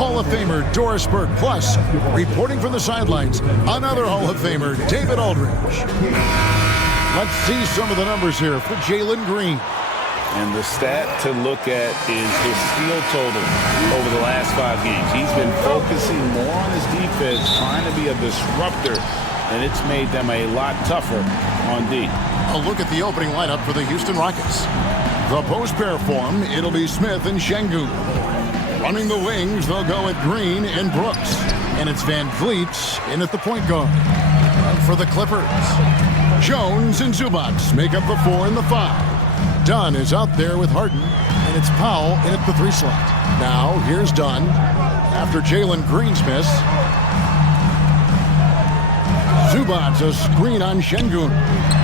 Hall of Famer Doris Burke. Plus, reporting from the sidelines, another Hall of Famer, David Aldridge. Let's see some of the numbers here for Jalen Green. And the stat to look at is his steal total over the last 5 games. He's been focusing more on his defense, trying to be a disruptor, and it's made them a lot tougher on D. A look at the opening lineup for the Houston Rockets. The post pair form, it'll be Smith and Şengün. Running the wings, they'll go with Green and Brooks. And it's Van Vliet in at the point guard. And for the Clippers, Jones and Zubac make up the 4 and the 5. Dunn is out there with Harden, and it's Powell in at the 3 slot. Now, here's Dunn after Jalen Green's miss. Zubac a screen on Şengün.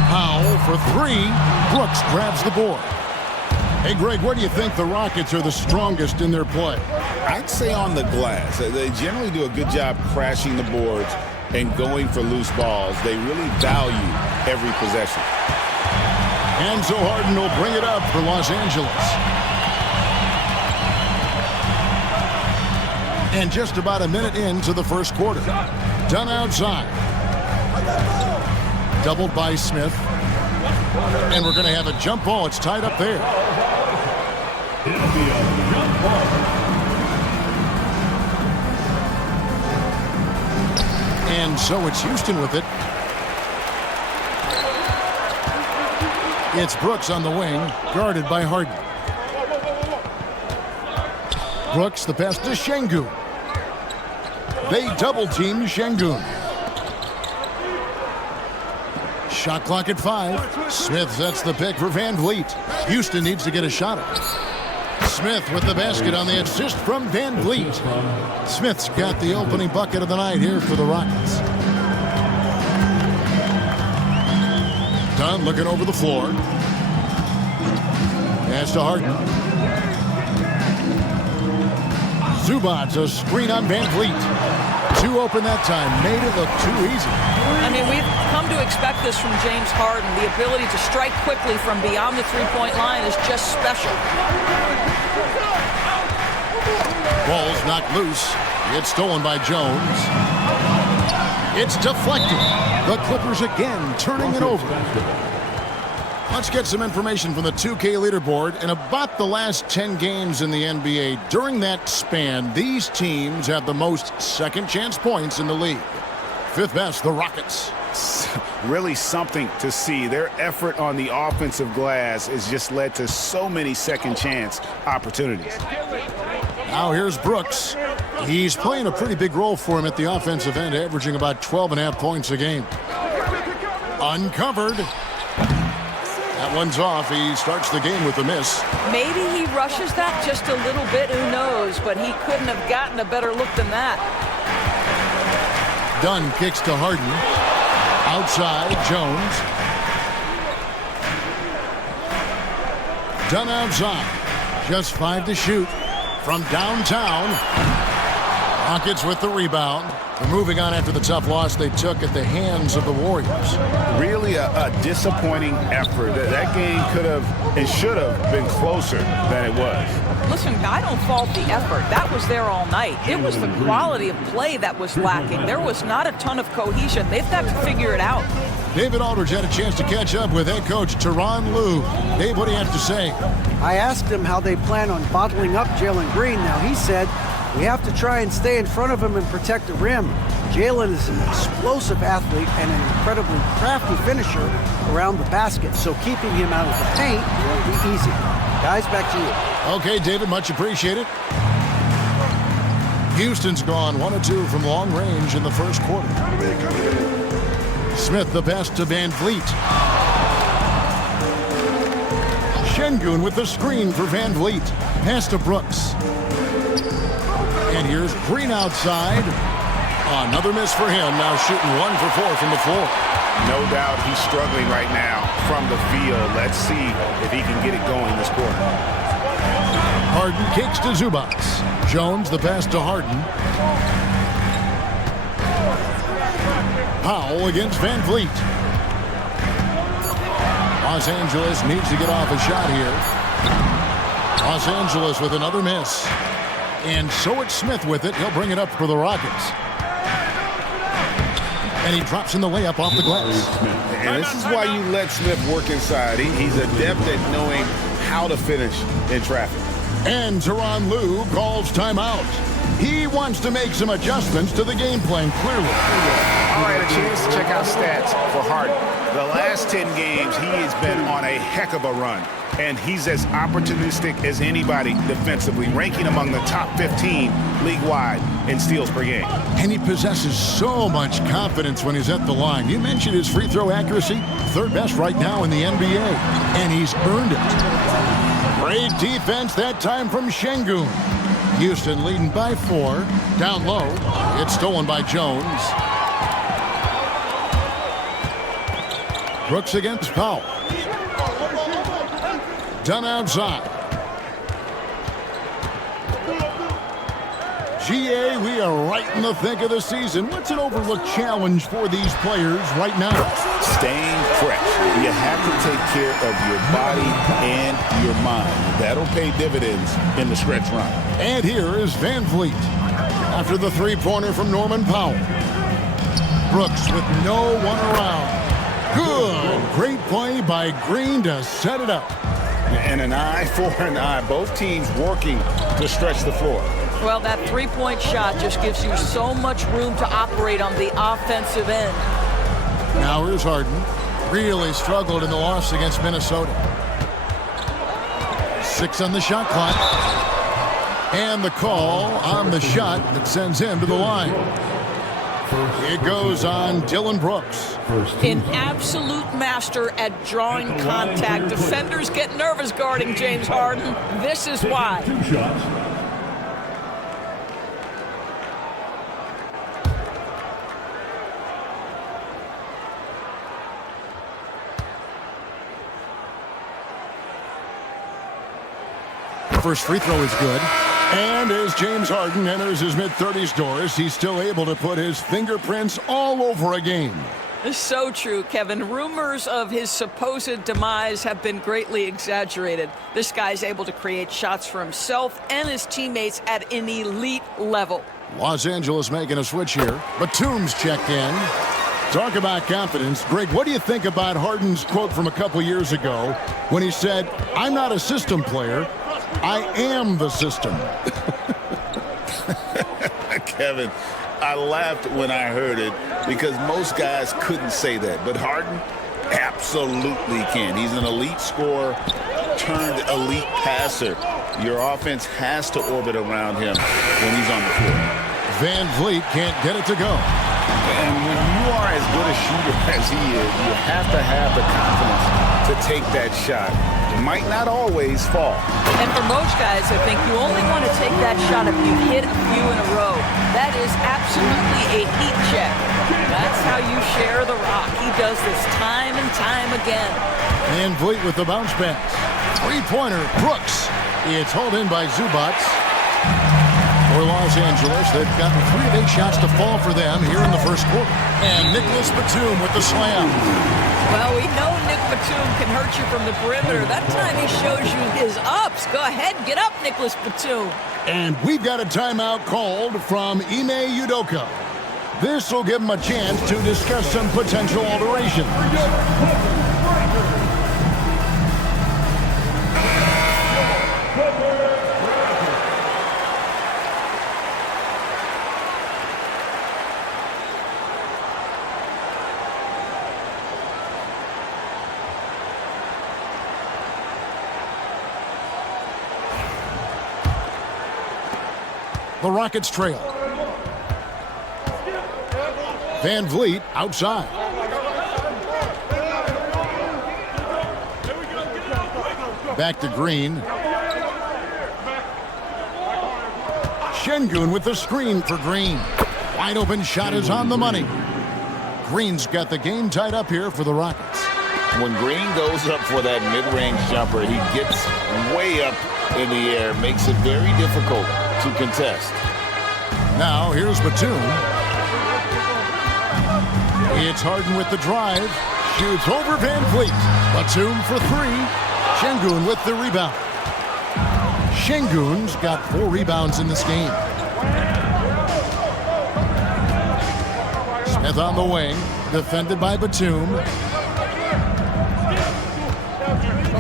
Powell for 3. Brooks grabs the board. Hey, Greg, where do you think the Rockets are the strongest in their play? I'd say on the glass. They generally do a good job crashing the boards and going for loose balls. They really value every possession. And so Harden will bring it up for Los Angeles. And just about a minute into the first quarter. Dunn outside. Doubled by Smith. And we're going to have a jump ball. It's tied up there. It'll be a jump ball. And so it's Houston with it. It's Brooks on the wing, guarded by Harden. Brooks, the pass to Şengün. They double-team Şengün. Shot clock at 5. Smith sets the pick for Van Vliet. Houston needs to get a shot up. Smith with the basket on the assist from Van Vliet. Smith's got the opening bucket of the night here for the Rockets. Dunn looking over the floor. Pass to Harden. Zubac a screen on Van Vliet. 2 open that time. Made it look too easy. I mean, we've come to expect this from James Harden. The ability to strike quickly from beyond the three-point line is just special. Ball's knocked loose. It's stolen by Jones. It's deflected. The Clippers again turning it over. Let's get some information from the 2K leaderboard. In about the last 10 games in the NBA, during that span, these teams have the most second chance points in the league. 5th best, the Rockets. Really something to see. Their effort on the offensive glass has just led to so many second chance opportunities. Now here's Brooks. He's playing a pretty big role for him at the offensive end, averaging about 12.5 points a game. Uncovered. That one's off. He starts the game with a miss. Maybe he rushes that just a little bit. Who knows? But he couldn't have gotten a better look than that. Dunn kicks to Harden. Outside, Jones. Dunn outside. Just 5 to shoot. From downtown. Rockets with the rebound. They're moving on after the tough loss they took at the hands of the Warriors. Really a disappointing effort. That game could have and should have been closer than it was. Listen, I don't fault the effort. That was there all night. It was the quality of play that was lacking. There was not a ton of cohesion. They've got to figure it out. David Aldridge had a chance to catch up with head coach Tyronn Lue. Dave, what do you have to say? I asked him how they plan on bottling up Jalen Green. Now, he said, we have to try and stay in front of him and protect the rim. Jalen is an explosive athlete and an incredibly crafty finisher around the basket, so keeping him out of the paint won't be easy. Guys, back to you. Okay, David, much appreciated. Houston's gone 1 of 2 from long range in the first quarter. Smith the pass to Van Vliet. Şengün with the screen for Van Vliet. Pass to Brooks. And here's Green outside. Another miss for him. Now shooting 1 for 4 from the floor. No doubt he's struggling right now from the field. Let's see if he can get it going this quarter. Harden kicks to Zubac. Jones the pass to Harden. Powell against Van Vliet. Los Angeles needs to get off a shot here. Los Angeles with another miss. And so it's Smith with it. He'll bring it up for the Rockets. And he drops in the layup off the glass. And this is why you let Smith work inside. He's adept at knowing how to finish in traffic. And Tyronn Lue calls timeout. He wants to make some adjustments to the game plan, clearly. All right, a chance to check out stats for Harden. The last 10 games, he has been on a heck of a run. And he's as opportunistic as anybody defensively, ranking among the top 15 league-wide in steals per game. And he possesses so much confidence when he's at the line. You mentioned his free throw accuracy, third best right now in the NBA. And he's earned it. Great defense that time from Şengün. Houston leading by 4. Down low. It's stolen by Jones. Brooks against Powell. Done outside. GA, we are right in the thick of the season. What's an overlooked challenge for these players right now? Staying fresh. You have to take care of your body and your mind. That'll pay dividends in the stretch run. And here is Van Vliet. After the three-pointer from Norman Powell. Brooks with no one around. Good. Great play by Green to set it up. And an eye for an eye. Both teams working to stretch the floor. Well, that three-point shot just gives you so much room to operate on the offensive end. Now here's Harden. Really struggled in the loss against Minnesota. 6 on the shot clock. And the call on the shot that sends him to the line. It goes on Dylan Brooks. An absolute master at drawing contact. Defenders get nervous guarding James Harden. This is why. 2 shots. First free throw is good. And as James Harden enters his mid-30s doors, he's still able to put his fingerprints all over a game. So true, Kevin. Rumors of his supposed demise have been greatly exaggerated. This guy's able to create shots for himself and his teammates at an elite level. Los Angeles making a switch here. Batum's checked in. Talk about confidence. Greg, what do you think about Harden's quote from a couple years ago when he said, "I'm not a system player. I am the system." Kevin, I laughed when I heard it because most guys couldn't say that. But Harden absolutely can. He's an elite scorer turned elite passer. Your offense has to orbit around him when he's on the floor. Van Vliet can't get it to go. And when you are as good a shooter as he is, you have to have the confidence to take that shot. It might not always fall. And for most guys, I think you only want to take that shot if you hit a few in a row. That is absolutely a heat check. That's how you share the rock. He does this time and time again. Van Vliet with the bounce pass. Three-pointer, Brooks. It's hauled in by Zubac. For Los Angeles, they've gotten 3 of 8 shots to fall for them here in the first quarter. And Nicholas Batum with the slam. Well, we know Nick Batum can hurt you from the perimeter. That time he shows you his ups. Go ahead, get up, Nicholas Batum. And we've got a timeout called from Ime Udoka. This will give him a chance to discuss some potential alterations. The Rockets trail. Van Vliet outside. Back to Green. Şengün with the screen for Green. Wide open shot is on the money. Green's got the game tied up here for the Rockets. When Green goes up for that mid-range jumper, he gets way up in the air, makes it very difficult to contest. Now here's Batum. It's Harden with the drive. Shoots over Van Vliet. Batum for 3. Şengün with the rebound. Şengün's got 4 rebounds in this game. Smith on the wing, defended by Batum.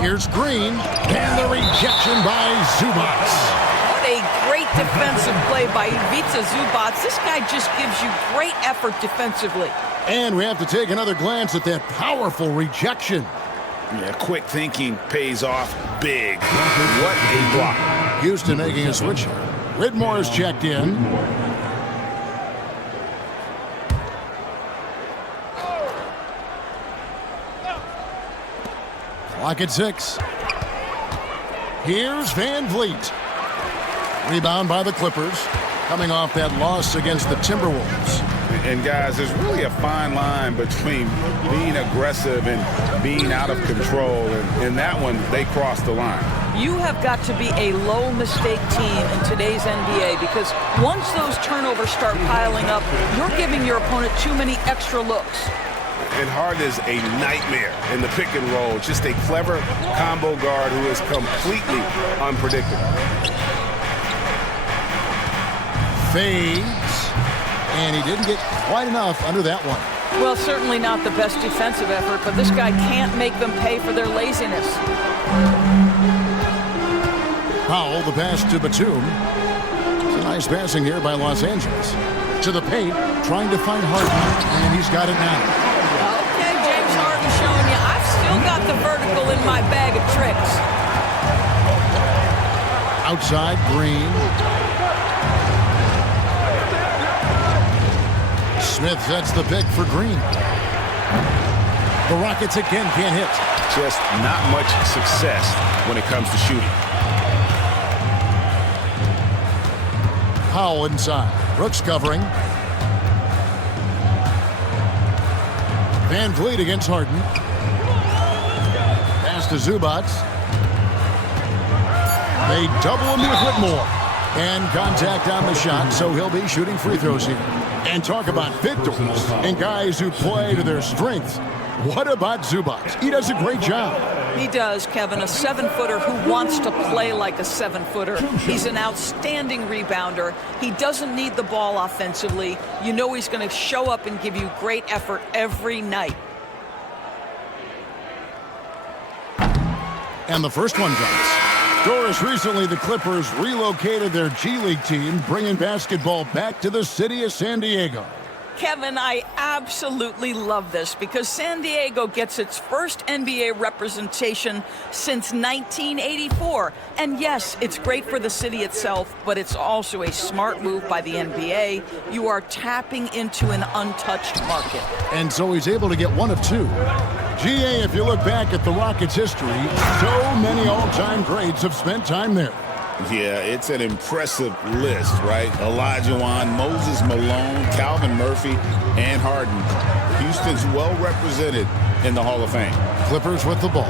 Here's Green, and the rejection by Zubac. What a great defensive play by Ivica Zubac. This guy just gives you great effort defensively. And we have to take another glance at that powerful rejection. Yeah, quick thinking pays off big. What a block. Houston making a switch here. Whitmore is checked in. Clock at 6. Here's Van Vliet. Rebound by the Clippers, coming off that loss against the Timberwolves. And guys, there's really a fine line between being aggressive and being out of control. And in that one, they crossed the line. You have got to be a low mistake team in today's NBA because once those turnovers start piling up, you're giving your opponent too many extra looks. And Harden is a nightmare in the pick and roll. Just a clever combo guard who is completely unpredictable. Fades, and he didn't get quite enough under that one. Well, certainly not the best defensive effort, but this guy can't make them pay for their laziness. Powell, the pass to Batum. It's a nice passing here by Los Angeles. To the paint, trying to find Harden, and he's got it now. Okay, James Harden showing you, I've still got the vertical in my bag of tricks. Outside, Green. Smith sets the pick for Green. The Rockets again can't hit. Just not much success when it comes to shooting. Powell inside. Brooks covering. Van Vliet against Harden. Pass to Zubac. They double him with Whitmore. And contact on the shot, so he'll be shooting free throws here. And talk about victors and guys who play to their strengths. What about Zubac? He does a great job. He does, Kevin, a 7-footer who wants to play like a 7-footer. He's an outstanding rebounder. He doesn't need the ball offensively. You know he's going to show up and give you great effort every night. And the first one drops. Doris, recently the Clippers relocated their G League team, bringing basketball back to the city of San Diego. Kevin, I absolutely love this because San Diego gets its first NBA representation since 1984. And yes, it's great for the city itself, but it's also a smart move by the NBA. You are tapping into an untouched market. And so he's able to get one of two. GA, if you look back at the Rockets' history, so many all-time greats have spent time there. Yeah, it's an impressive list, right? Olajuwon, Moses Malone, Calvin Murphy, and Harden. Houston's well represented in the Hall of Fame. Clippers with the ball.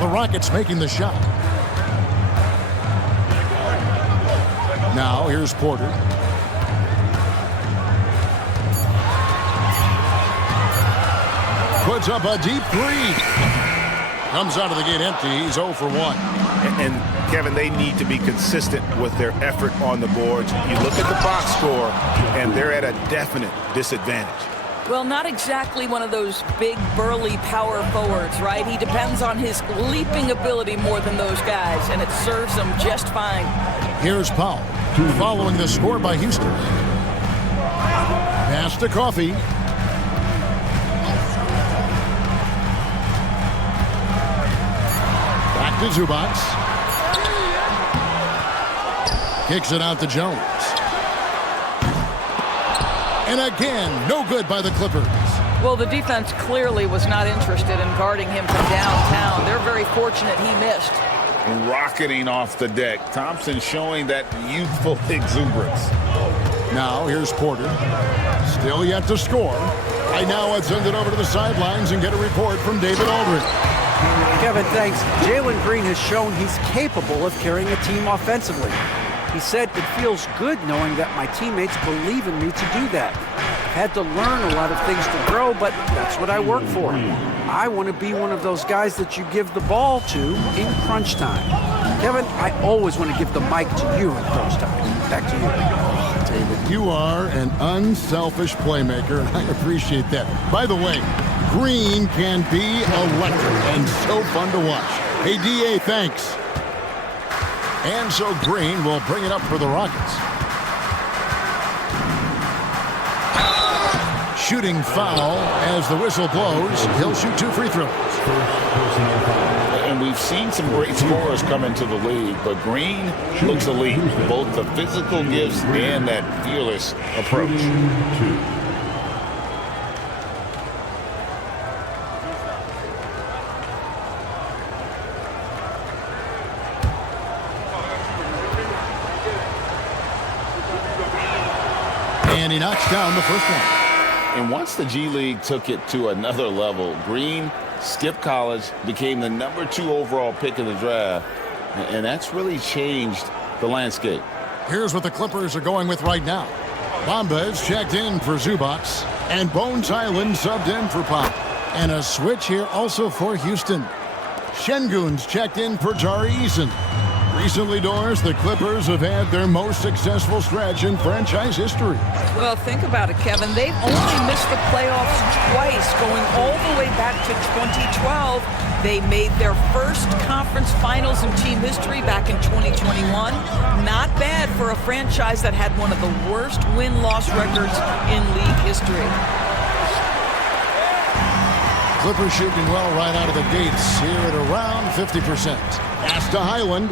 The Rockets making the shot. Now here's Porter. Puts up a deep three. Comes out of the gate empty. He's 0 for 1. And Kevin, they need to be consistent with their effort on the boards. You look at the box score, and they're at a definite disadvantage. Well, not exactly one of those big, burly power forwards, right? He depends on his leaping ability more than those guys, and it serves him just fine. Here's Powell, following the score by Houston. Pass to Coffey. Back to Zubac. Kicks it out to Jones. And again, no good by the Clippers. Well, the defense clearly was not interested in guarding him from downtown. They're very fortunate he missed. Rocketing off the deck. Thompson showing that youthful exuberance. Now here's Porter. Still yet to score. Right now let's send it over to the sidelines and get a report from David Aldridge. Kevin, thanks. Jalen Green has shown he's capable of carrying a team offensively. He said, it feels good knowing that my teammates believe in me to do that. I've had to learn a lot of things to grow, but that's what I work for. I want to be one of those guys that you give the ball to in crunch time. Kevin, I always want to give the mic to you in Coach time. Back to you. David, you are an unselfish playmaker, and I appreciate that. By the way, Green can be electric and so fun to watch. Hey, DA, thanks. And so Green will bring it up for the Rockets. Shooting foul as the whistle blows. He'll shoot 2 free throws. And we've seen some great scorers come into the league, but Green looks elite. Both the physical gifts and that fearless approach. And he knocks down the first one. And once the G League took it to another level, Green skipped college, became the #2 overall pick in the draft, and that's really changed the landscape. Here's what the Clippers are going with right now. Bamba is checked in for Zubac, and Bones Island subbed in for Pop. And a switch here also for Houston. Şengün's checked in for Tari Eason. Recently, Doris, the Clippers have had their most successful stretch in franchise history. Well, think about it, Kevin. They've only missed the playoffs twice, going all the way back to 2012. They made their first conference finals in team history back in 2021. Not bad for a franchise that had one of the worst win-loss records in league history. Clippers shooting well right out of the gates here at around 50%. Pass to Highland.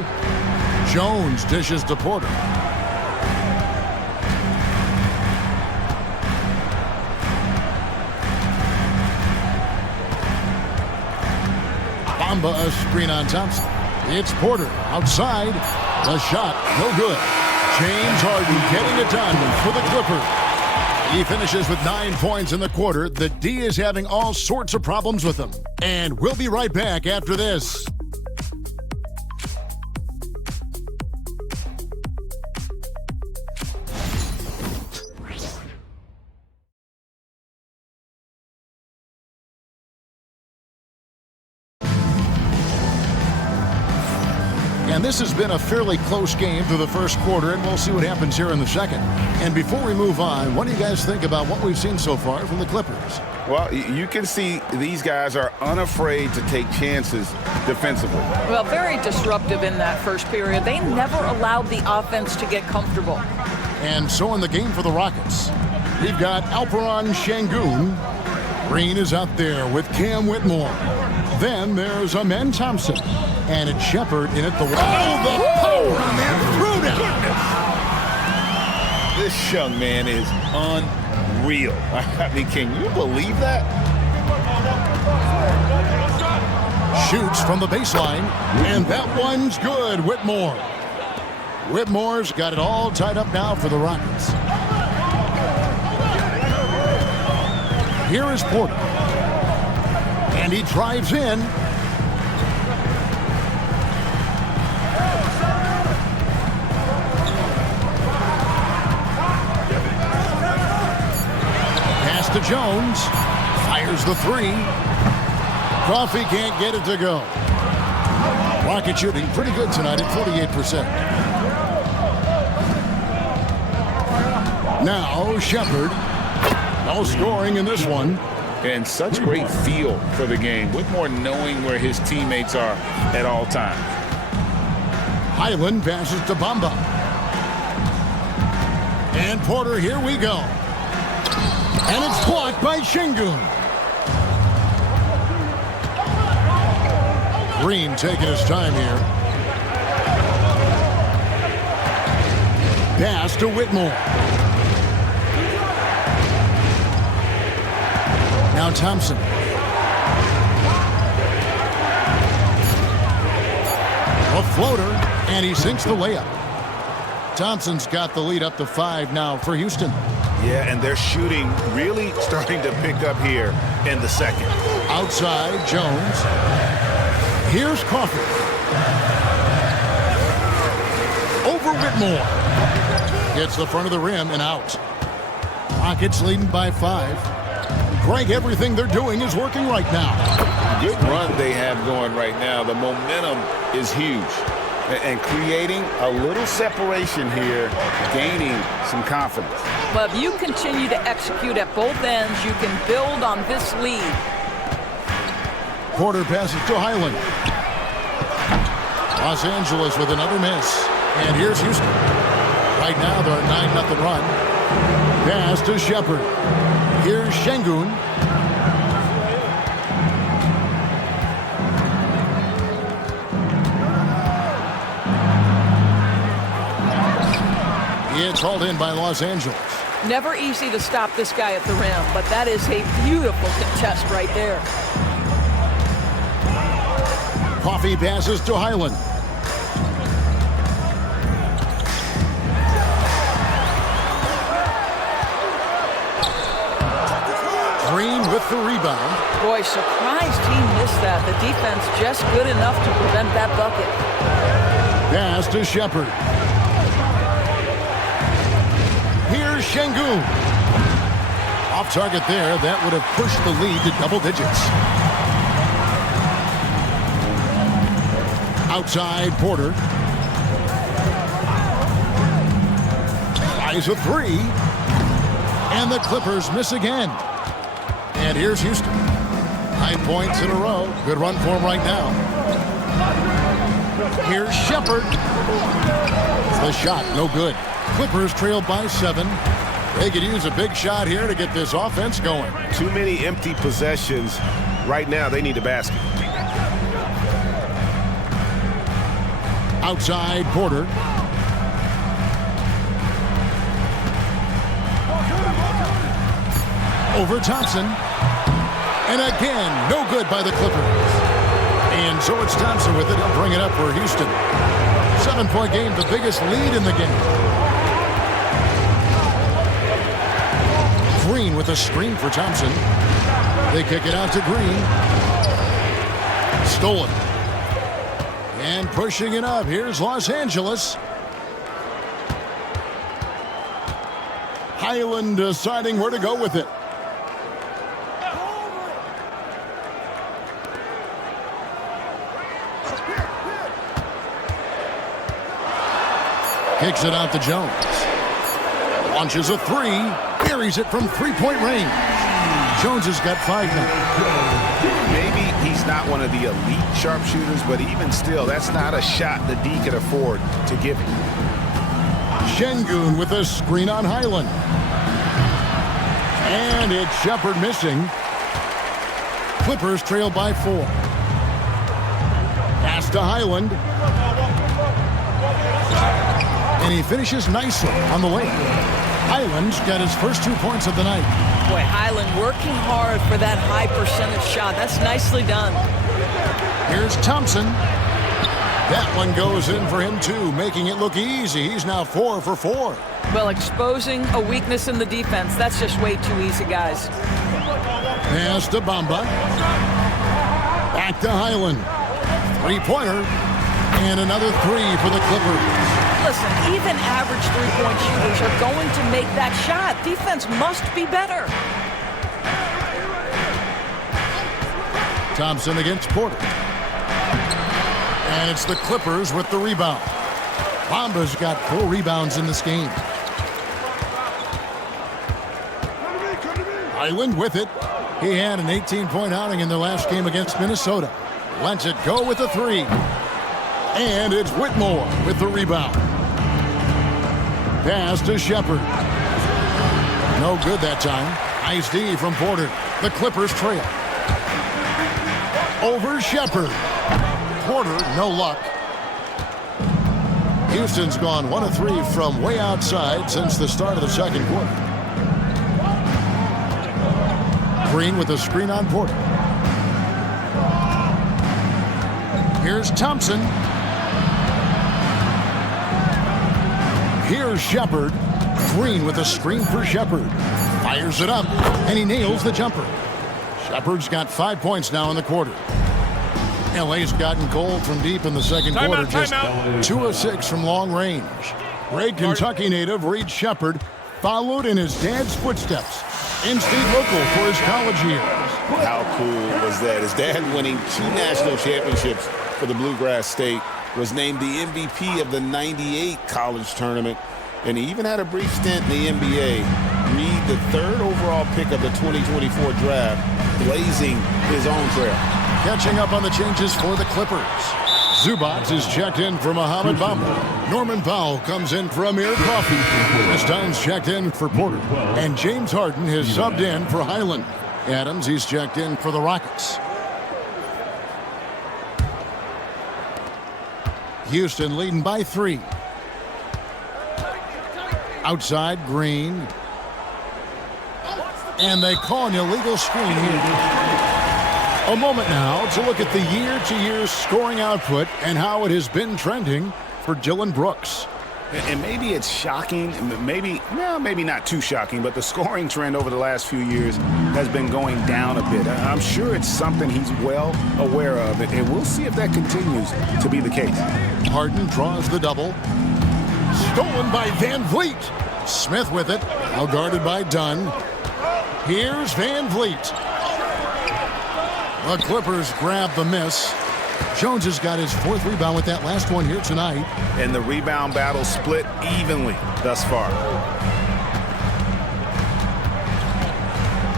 Jones dishes to Porter. Bamba a screen on Thompson. It's Porter outside. The shot no good. James Harden getting it done for the Clippers. He finishes with 9 points in the quarter. The D is having all sorts of problems with him. And we'll be right back after this. And this has been a fairly close game through the first quarter, and we'll see what happens here in the second. And before we move on, what do you guys think about what we've seen so far from the Clippers? Well, you can see these guys are unafraid to take chances defensively. Well, very disruptive in that first period. They never allowed the offense to get comfortable. And so in the game for the Rockets, we've got Alperen Şengün. Green is out there with Cam Whitmore. Then there's Amen Thompson. And it's Shepard in at the wall. Oh, the power, man, threw down. This young man is unreal. I mean, can you believe that? Shoots from the baseline, and that one's good. Whitmore. Whitmore's got it all tied up now for the Rockets. Here is Porter. And he drives in. To Jones, fires the 3. Coffee can't get it to go. Rocket shooting pretty good tonight at 48%. Now Shepard, no scoring in this one. And such great feel for the game. Whitmore knowing where his teammates are at all times. Highland passes to Bamba. And Porter, here we go. And it's blocked by Şengün. Green taking his time here. Pass to Whitmore. Now Thompson. A floater, and he sinks the layup. Thompson's got the lead up to 5 now for Houston. Yeah, and their shooting really starting to pick up here in the second. Outside, Jones. Here's Coffee. Over Whitmore. Gets the front of the rim and out. Rockets leading by 5. Greg, everything they're doing is working right now. Good run they have going right now. The momentum is huge. and creating a little separation here, gaining some confidence. But if you continue to execute at both ends, you can build on this lead. Porter passes to Highland. Los Angeles with another miss. And here's Houston. Right now they're a 9-0 run. Pass to Shepard. Here's Şengün. It's hauled in by Los Angeles. Never easy to stop this guy at the rim, but that is a beautiful contest right there. Coffee passes to Highland. Green with the rebound. Boy, surprised he missed that. The defense just good enough to prevent that bucket. Pass to Shepard. Here's Şengün. Off target there. That would have pushed the lead to double digits. Outside Porter. Tries a three. And the Clippers miss again. And here's Houston. 9 points in a row. Good run for him right now. Here's Shepard. The shot, no good. Clippers trailed by 7. They could use a big shot here to get this offense going. Too many empty possessions. Right now, they need a basket. Outside Porter. Over Thompson. And again, no good by the Clippers. And so it's Thompson with it. He'll bring it up for Houston. 7-point game, the biggest lead in the game. Green with a screen for Thompson. They kick it out to Green. Stolen. And pushing it up. Here's Los Angeles. Highland deciding where to go with it. Kicks it out to Jones. Launches a three. Buries it from three-point range. Jones has got 5 now. Maybe he's not one of the elite sharpshooters, but even still, that's not a shot the D can afford to give him. Şengün with a screen on Highland. And it's Shepard missing. Clippers trail by 4. Pass to Highland. And he finishes nicely on the lane. Highland's got his first 2 points of the night. Boy, Highland working hard for that high percentage shot. That's nicely done. Here's Thompson. That one goes in for him too, making it look easy. He's now 4 for 4. Well, exposing a weakness in the defense, that's just way too easy, guys. Pass to Bamba. Back to Highland. 3-pointer. And another 3 for the Clippers. Listen, even average three-point shooters are going to make that shot. Defense must be better. Thompson against Porter. And it's the Clippers with the rebound. Bamba's got 4 rebounds in this game. Highland with it. He had an 18-point outing in their last game against Minnesota. Lets it go with a 3. And it's Whitmore with the rebound. Pass to Shepard. No good that time. Nice D from Porter. The Clippers trail. Over Shepard. Porter, no luck. Houston's gone 1 of 3 from way outside since the start of the second quarter. Green with a screen on Porter. Here's Thompson. Here's Shepard. Green with a screen for Shepard. Fires it up, and he nails the jumper. Shepard's got 5 points now in the quarter. LA's gotten cold from deep in the second quarter. Just 2 of 6 from long range. Great Kentucky native Reed Shepard followed in his dad's footsteps. In-state local for his college years. How cool was that? His dad winning 2 national championships for the Bluegrass State. was named the MVP of the '98 college tournament, and he even had a brief stint in the NBA. Reed, the 3rd overall pick of the 2024 draft, blazing his own trail. Catching up on the changes for the Clippers. Zubac is checked in for Mohamed Bamba. Norman Powell comes in for Amir Coffey. Chris Dunn's checked in for Porter. And James Harden has subbed in for Highland. Adams, he's checked in for the Rockets. Houston leading by 3. Outside, Green. And they call an illegal screen here. A moment now to look at the year-to-year scoring output and how it has been trending for Dillon Brooks. And maybe it's shocking, maybe not too shocking, but the scoring trend over the last few years has been going down a bit. I'm sure it's something he's well aware of, and we'll see if that continues to be the case. Harden draws the double. Stolen by Van Vliet. Smith with it, now guarded by Dunn. Here's Van Vliet. The Clippers grab the miss. Jones has got his 4th rebound with that last one here tonight. And the rebound battle split evenly thus far.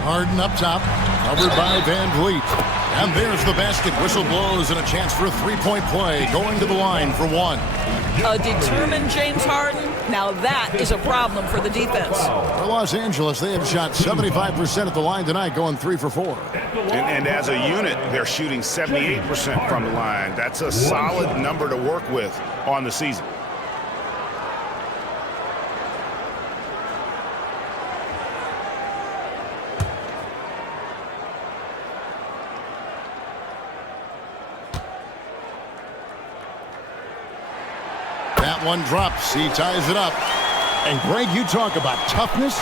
Harden up top, covered by Van Vliet. And there's the basket. Whistle blows and a chance for a 3-point play. Going to the line for 1. A determined James Harden. Now that is a problem for the defense. For Los Angeles, they have shot 75% at the line tonight, going 3 for 4. And as a unit, they're shooting 78% from the line. That's a solid number to work with on the season. That one drops. He ties it up. And Greg, you talk about toughness,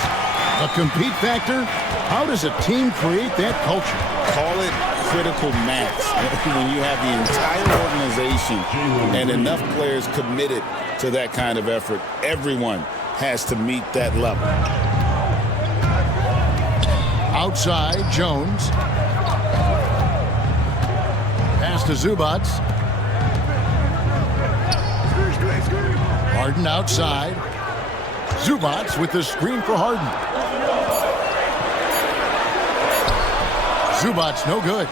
the compete factor. How does a team create that culture? Call it critical mass. When you have the entire organization and enough players committed to that kind of effort, everyone has to meet that level. Outside, Jones. Pass to Zubac. Harden outside. Zubac with the screen for Harden. Zubac no good.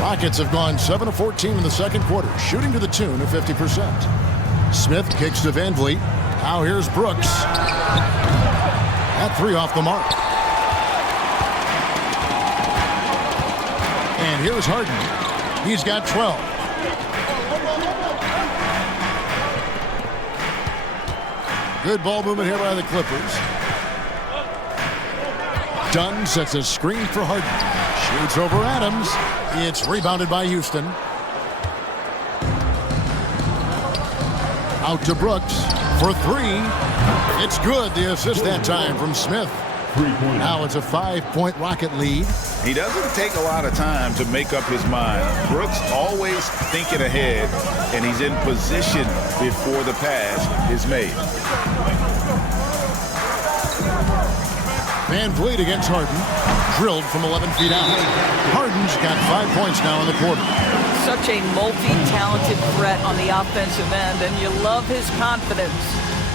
Rockets have gone 7 of 14 in the second quarter, shooting to the tune of 50%. Smith kicks to Van Vliet. Now here's Brooks. That 3 off the mark. And here's Harden. He's got 12. Good ball movement here by the Clippers. Dunn sets a screen for Harden. Shoots over Adams. It's rebounded by Houston. Out to Brooks for 3. It's good. The assist that time from Smith. Now it's a 5-point Rocket lead. He doesn't take a lot of time to make up his mind. Brooks always thinking ahead, and he's in position before the pass is made. Van Vliet against Harden. Drilled from 11 feet out. Harden's got 5 points now in the quarter. Such a multi-talented threat on the offensive end, and you love his confidence.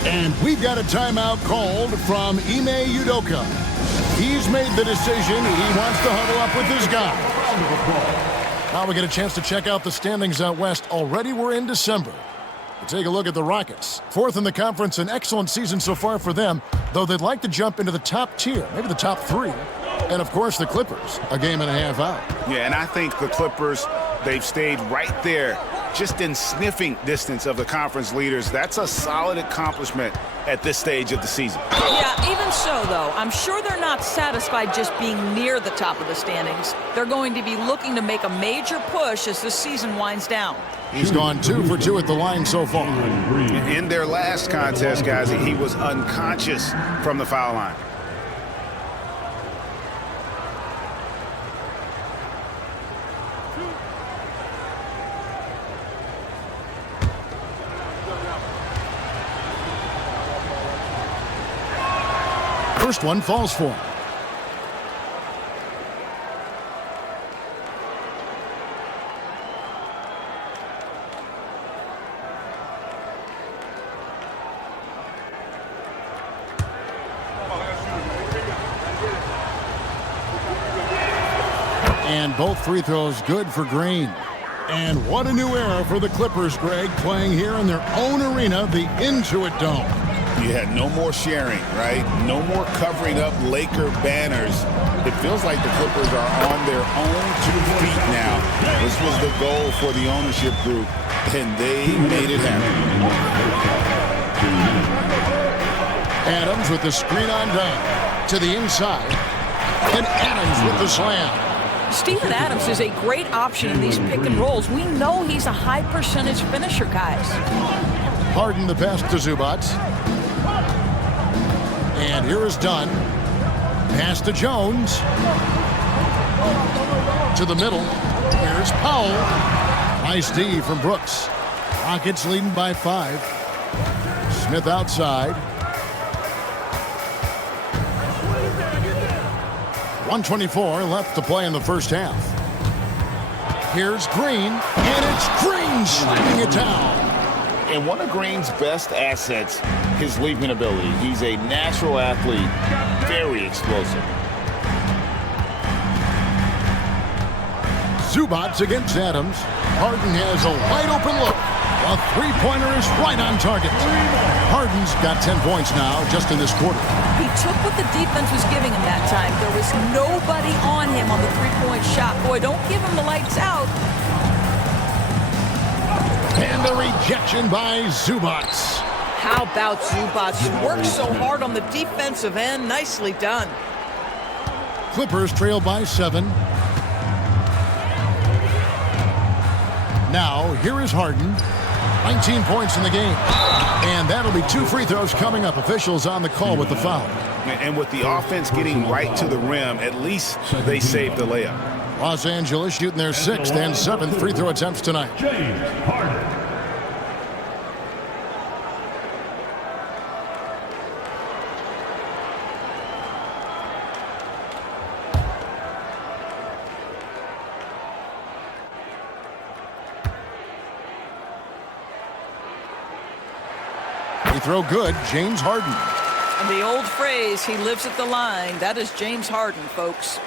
And we've got a timeout called from Ime Udoka. He's made the decision. He wants to huddle up with his guys. Now we get a chance to check out the standings out west. Already we're in December. We'll take a look at the Rockets. 4th in the conference, an excellent season so far for them, though they'd like to jump into the top tier, maybe the top 3. And, of course, the Clippers, a game and a half out. Yeah, and I think the Clippers, they've stayed right there, just in sniffing distance of the conference leaders. That's a solid accomplishment at this stage of the season. Yeah, even so, though, I'm sure they're not satisfied just being near the top of the standings. They're going to be looking to make a major push as this season winds down. He's gone 2 for 2 at the line so far. In their last contest, guys, he was unconscious from the foul line. First one falls for him. And both free throws good for Green. And what a new era for the Clippers, Greg, playing here in their own arena, the Intuit Dome. You had no more sharing, right? No more covering up Laker banners. It feels like the Clippers are on their own 2 feet now. This was the goal for the ownership group, and they made it happen. Adams with the screen on down to the inside. And Adams with the slam. Steven Adams is a great option in these pick and rolls. We know he's a high percentage finisher, guys. Harden the pass to Zubac. And here is Dunn. Pass to Jones. To the middle. Here's Powell. Nice D from Brooks. Rockets leading by 5. Smith outside. 1:24 left to play in the first half. Here's Green, and it's Green slamming it down. And one of Green's best assets, his leaping ability. He's a natural athlete, very explosive. Zubac against Adams. Harden has a wide open look. A three-pointer is right on target. Harden's got 10 points now just in this quarter. He took what the defense was giving him that time. There was nobody on him on the three-point shot. Boy, don't give him the lights out. And the rejection by Zubac. How about Zubac? Worked so hard on the defensive end. Nicely done. Clippers trail by 7. Now, here is Harden. 19 points in the game. And that'll be 2 free throws coming up. Officials on the call with the foul. And with the offense getting right to the rim, at least they saved the layup. Los Angeles shooting their 6th and 7th free throw attempts tonight. James Harden. Free throw good, James Harden. And the old phrase, he lives at the line. That is James Harden, folks.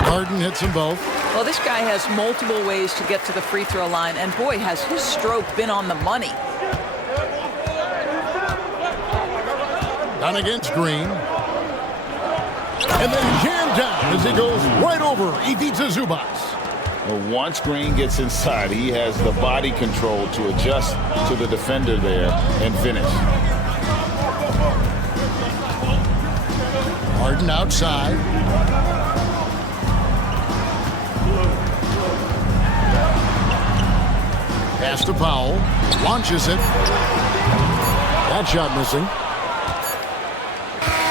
Harden hits them both. Well, this guy has multiple ways to get to the free throw line, and boy, has his stroke been on the money. Down against Green. And then jammed down as he goes right over Ivica Zubac. Well, once Green gets inside, he has the body control to adjust to the defender there and finish. Harden outside. Pass to Powell. Launches it. That shot missing.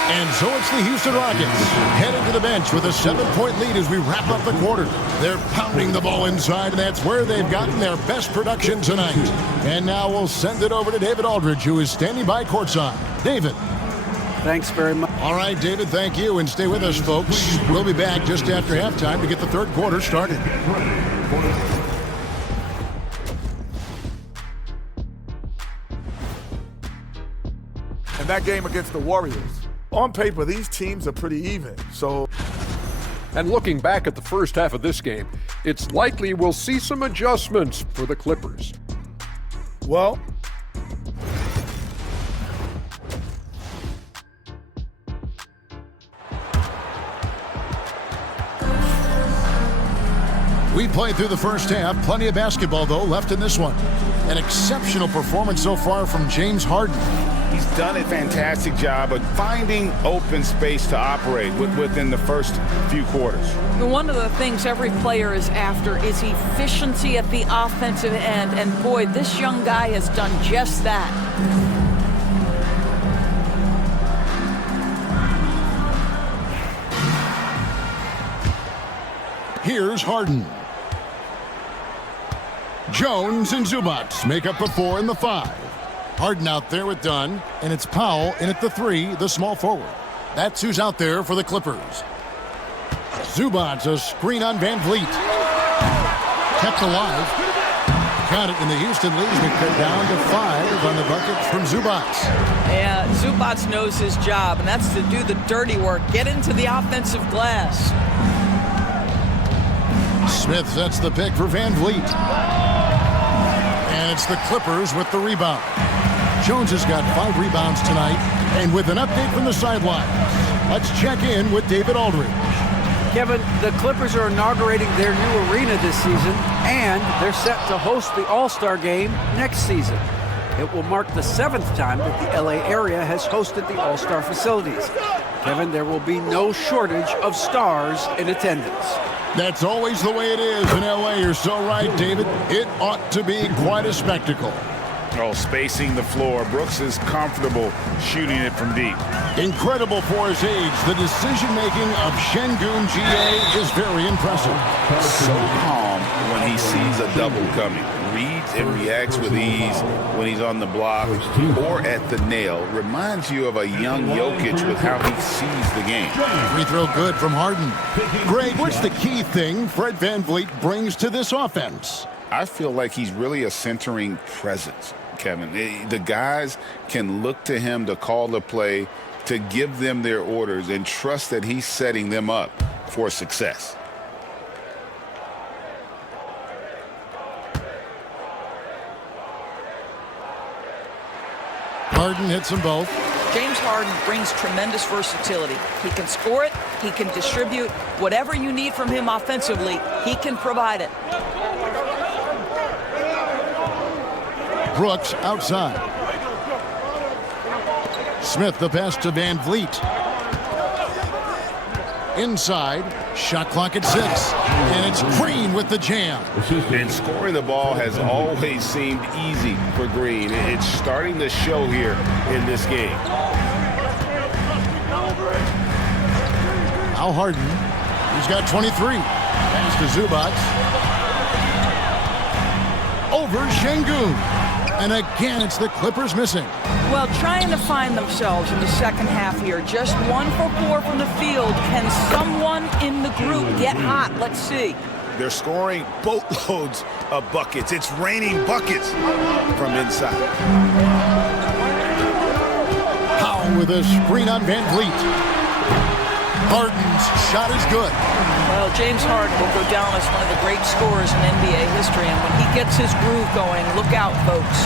And so it's the Houston Rockets heading to the bench with a 7-point lead as we wrap up the quarter. They're pounding the ball inside, and that's where they've gotten their best production tonight. And now we'll send it over to David Aldridge, who is standing by courtside. David. Thanks very much. All right, David, thank you. And stay with us, folks. We'll be back just after halftime to get the third quarter started. In that game against the Warriors, on paper, these teams are pretty even. And looking back at the first half of this game, it's likely we'll see some adjustments for the Clippers. Well, we played through the first half. Plenty of basketball, though, left in this one. An exceptional performance so far from James Harden. He's done a fantastic job of finding open space to operate within the first few quarters. One of the things every player is after is efficiency at the offensive end. And boy, this young guy has done just that. Here's Harden. Jones and Zubac make up the 4 and the 5. Harden out there with Dunn, and it's Powell in at the 3, the small forward. That's who's out there for the Clippers. Zubac's a screen on Van Vliet. Kept alive. Got it in the Houston lead. They cut down to 5 on the bucket from Zubac. Yeah, Zubac knows his job, and that's to do the dirty work. Get into the offensive glass. Smith sets the pick for Van Vliet. And it's the Clippers with the rebound. Jones has got 5 rebounds tonight. And with an update from the sidelines, let's check in with David Aldridge. Kevin, the Clippers are inaugurating their new arena this season, and they're set to host the All-Star Game next season. It will mark the 7th time that the LA area has hosted the All-Star facilities. Kevin, there will be no shortage of stars in attendance. That's always the way it is in LA. You're so right, David. It ought to be quite a spectacle. Oh, spacing the floor. Brooks is comfortable shooting it from deep. Incredible for his age. The decision-making of Şengün GA is very impressive. So calm when he sees a double coming. Reads and reacts with ease when he's on the block or at the nail. Reminds you of a young Jokic with how he sees the game. Free throw good from Harden. Greg, what's the key thing Fred VanVleet brings to this offense? I feel like he's really a centering presence, Kevin. The guys can look to him to call the play, to give them their orders, and trust that he's setting them up for success. Harden hits them both. James Harden brings tremendous versatility. He can score it, he can distribute. Whatever you need from him offensively, he can provide it. Brooks outside. Smith the pass to Van Vliet. Inside, shot clock at 6. And it's Green with the jam. And scoring the ball has always seemed easy for Green. It's starting to show here in this game. Now Harden. He's got 23. Pass to Zubac. Over Şengün. And again, it's the Clippers missing. Well, trying to find themselves in the second half here. Just 1 for 4 from the field. Can someone in the group get hot? Let's see. They're scoring boatloads of buckets. It's raining buckets from inside. Powell with a screen on Van Vliet. Harden's shot is good. Well, James Harden will go down as one of the great scorers in NBA history, and when he gets his groove going, look out, folks.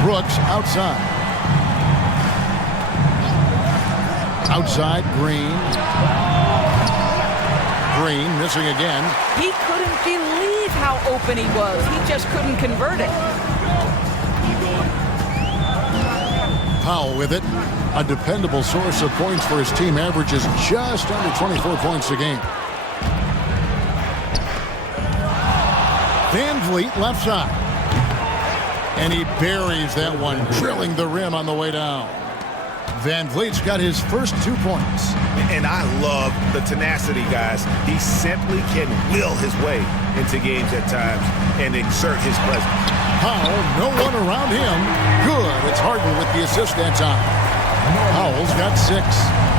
Brooks outside. Outside, Green. Green missing again. He couldn't believe how open he was. He just couldn't convert it. Powell with it. A dependable source of points for his team, averages just under 24 points a game. Van Vliet left side. And he buries that one, drilling the rim on the way down. Van Vliet's got his first 2 points. And I love the tenacity, guys. He simply can will his way into games at times and exert his presence. Powell, no one around him. Good. It's Harden with the assist that time. Powell's got 6.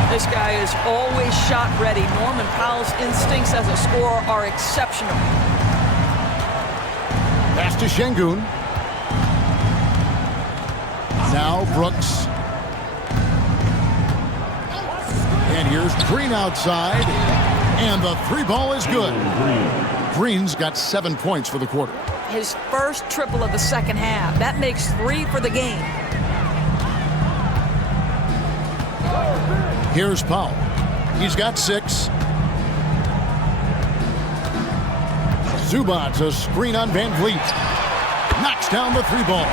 This guy is always shot ready. Norman Powell's instincts as a scorer are exceptional. Pass to Şengün. Now Brooks. And here's Green outside. And the 3 ball is good. Green's got 7 points for the quarter. His first triple of the second half. That makes 3 for the game. Here's Powell. He's got 6. Zubac, a screen on Van Vliet. Knocks down the 3 ball.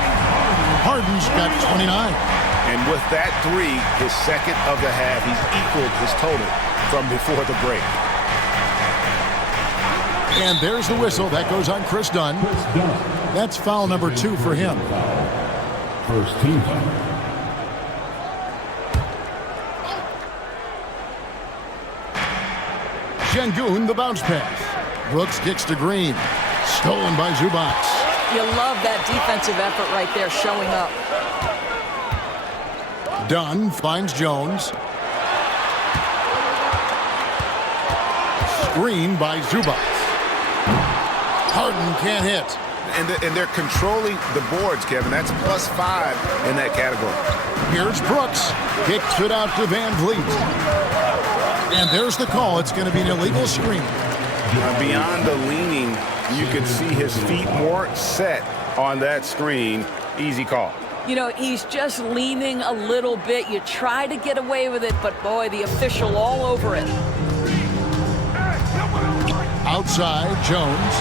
Harden's got 29. And with that 3, his second of the half, he's equaled his total from before the break. And there's the whistle. That goes on Chris Dunn. That's foul number 2 for him. First team foul. Şengün, the bounce pass. Brooks kicks to Green. Stolen by Zubac. You love that defensive effort right there showing up. Dunn finds Jones. Green by Zubats. Harden can't hit. And they're controlling the boards, Kevin. That's +5 in that category. Here's Brooks. Kicks it out to Van Vliet. And there's the call. It's going to be an illegal screen. Beyond the leaning, you can see his feet more set on that screen. Easy call. You know, he's just leaning a little bit. You try to get away with it, but boy, the official all over it. Outside, Jones.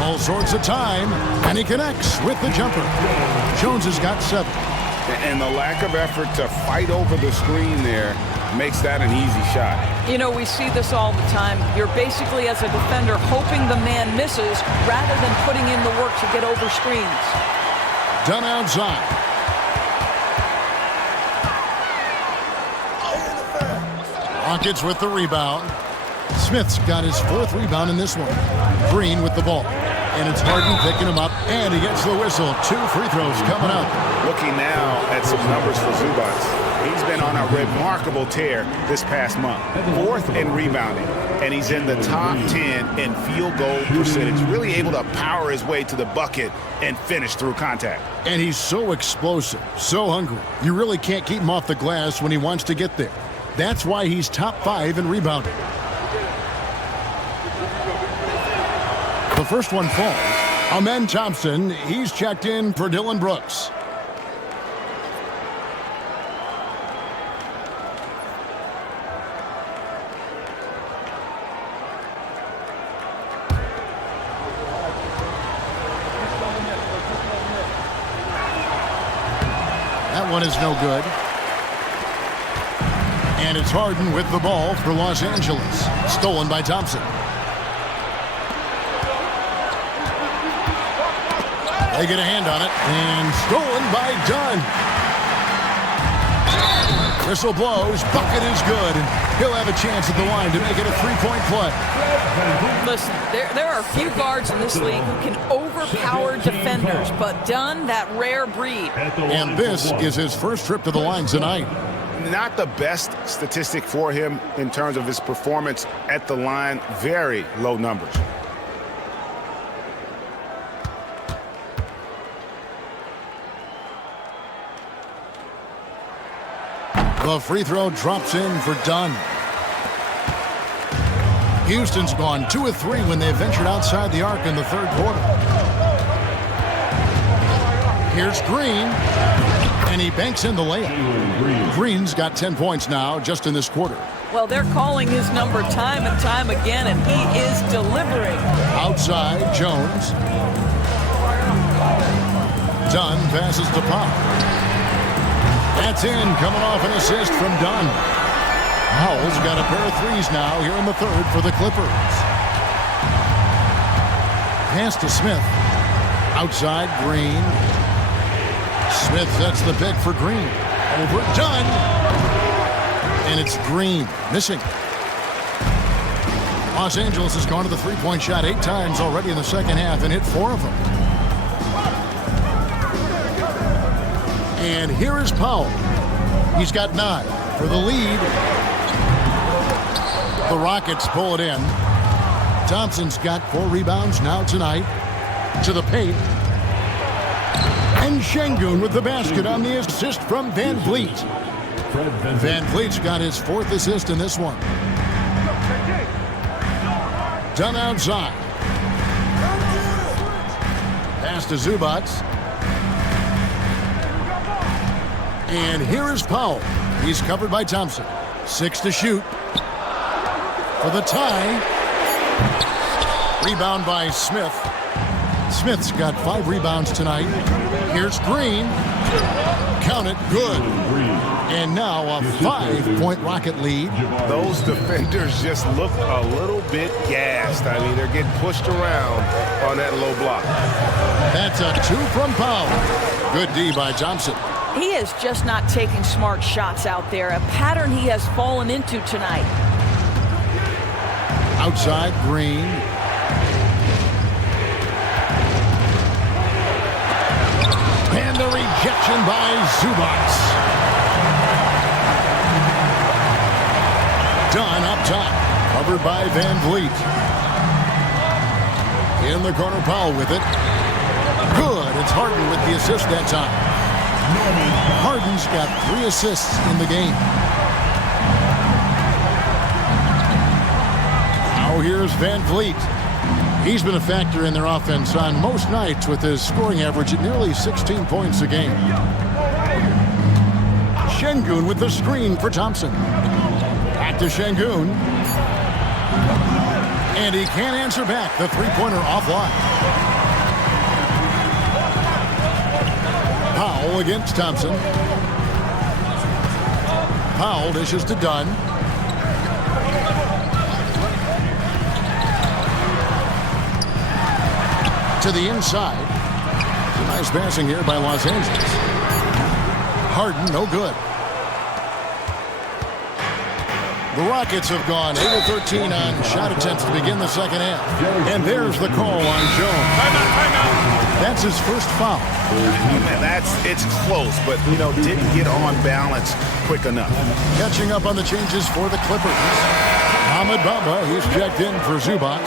All sorts of time, and he connects with the jumper. Jones has got 7. And the lack of effort to fight over the screen there makes that an easy shot. You know, we see this all the time. You're basically, as a defender, hoping the man misses rather than putting in the work to get over screens. Done outside. Rockets with the rebound. Smith's got his 4th rebound in this one. Green with the ball. And it's Harden picking him up, and he gets the whistle. 2 free throws coming up. Looking now at some numbers for Zubats. He's been on a remarkable tear this past month. 4th in rebounding, and he's in the top 10 in field goal percentage. Really able to power his way to the bucket and finish through contact. And he's so explosive, so hungry. You really can't keep him off the glass when he wants to get there. That's why he's top 5 in rebounding. The first one falls. Amen Thompson, he's checked in for Dylan Brooks. That one is no good. And it's Harden with the ball for Los Angeles. Stolen by Thompson. They get a hand on it, and stolen by Dunn. Whistle blows, bucket is good, and he'll have a chance at the line to make it a 3-point play. Listen, there are few guards in this league who can overpower defenders, but Dunn, that rare breed. And this is his first trip to the line tonight. Not the best statistic for him in terms of his performance at the line. Very low numbers. The free throw drops in for Dunn. Houston's gone 2 of 3 when they ventured outside the arc in the 3rd quarter. Here's Green, and he banks in the layup. Green's got 10 points now just in this quarter. Well, they're calling his number time and time again, and he is delivering. Outside, Jones. Dunn passes to Powell. That's in, coming off an assist from Dunn. Howell's got a pair of 3s now here in the 3rd for the Clippers. Pass to Smith. Outside, Green. Smith sets the pick for Green. Over Dunn. And it's Green missing. Los Angeles has gone to the 3-point shot 8 times already in the second half and hit 4 of them. And here is Powell. He's got 9 for the lead. The Rockets pull it in. Thompson's got 4 rebounds now tonight. To the paint. And Şengün with the basket on the assist from Van Vliet. Van Vliet's got his 4th assist in this one. Done outside. Pass to Zubats. And here is Powell. He's covered by Thompson. 6 to shoot. For the tie. Rebound by Smith. Smith's got 5 rebounds tonight. Here's Green. Count it, good. And now a 5-point Rocket lead. Those defenders just look a little bit gassed. I mean, they're getting pushed around on that low block. That's a 2 from Powell. Good D by Thompson. He is just not taking smart shots out there, a pattern he has fallen into tonight. Outside, Green. And the rejection by Zubats. Dunn up top. Covered by Van Vliet. In the corner, Powell with it. Good. It's Harden with the assist that time. Harden's got 3 assists in the game. Now here's Van Vliet. He's been a factor in their offense on most nights with his scoring average at nearly 16 points a game. Şengün with the screen for Thompson. Back to Şengün. And he can't answer back. The three-pointer offline. Powell against Thompson. Powell dishes to Dunn. To the inside. Nice passing here by Los Angeles. Harden, no good. The Rockets have gone 8 of 13 on shot attempts to begin the second half. And there's the call on Jones. Timeout. That's his first foul. It's close, but, didn't get on balance quick enough. Catching up on the changes for the Clippers. Ahmed Bamba, he's checked in for Zubac.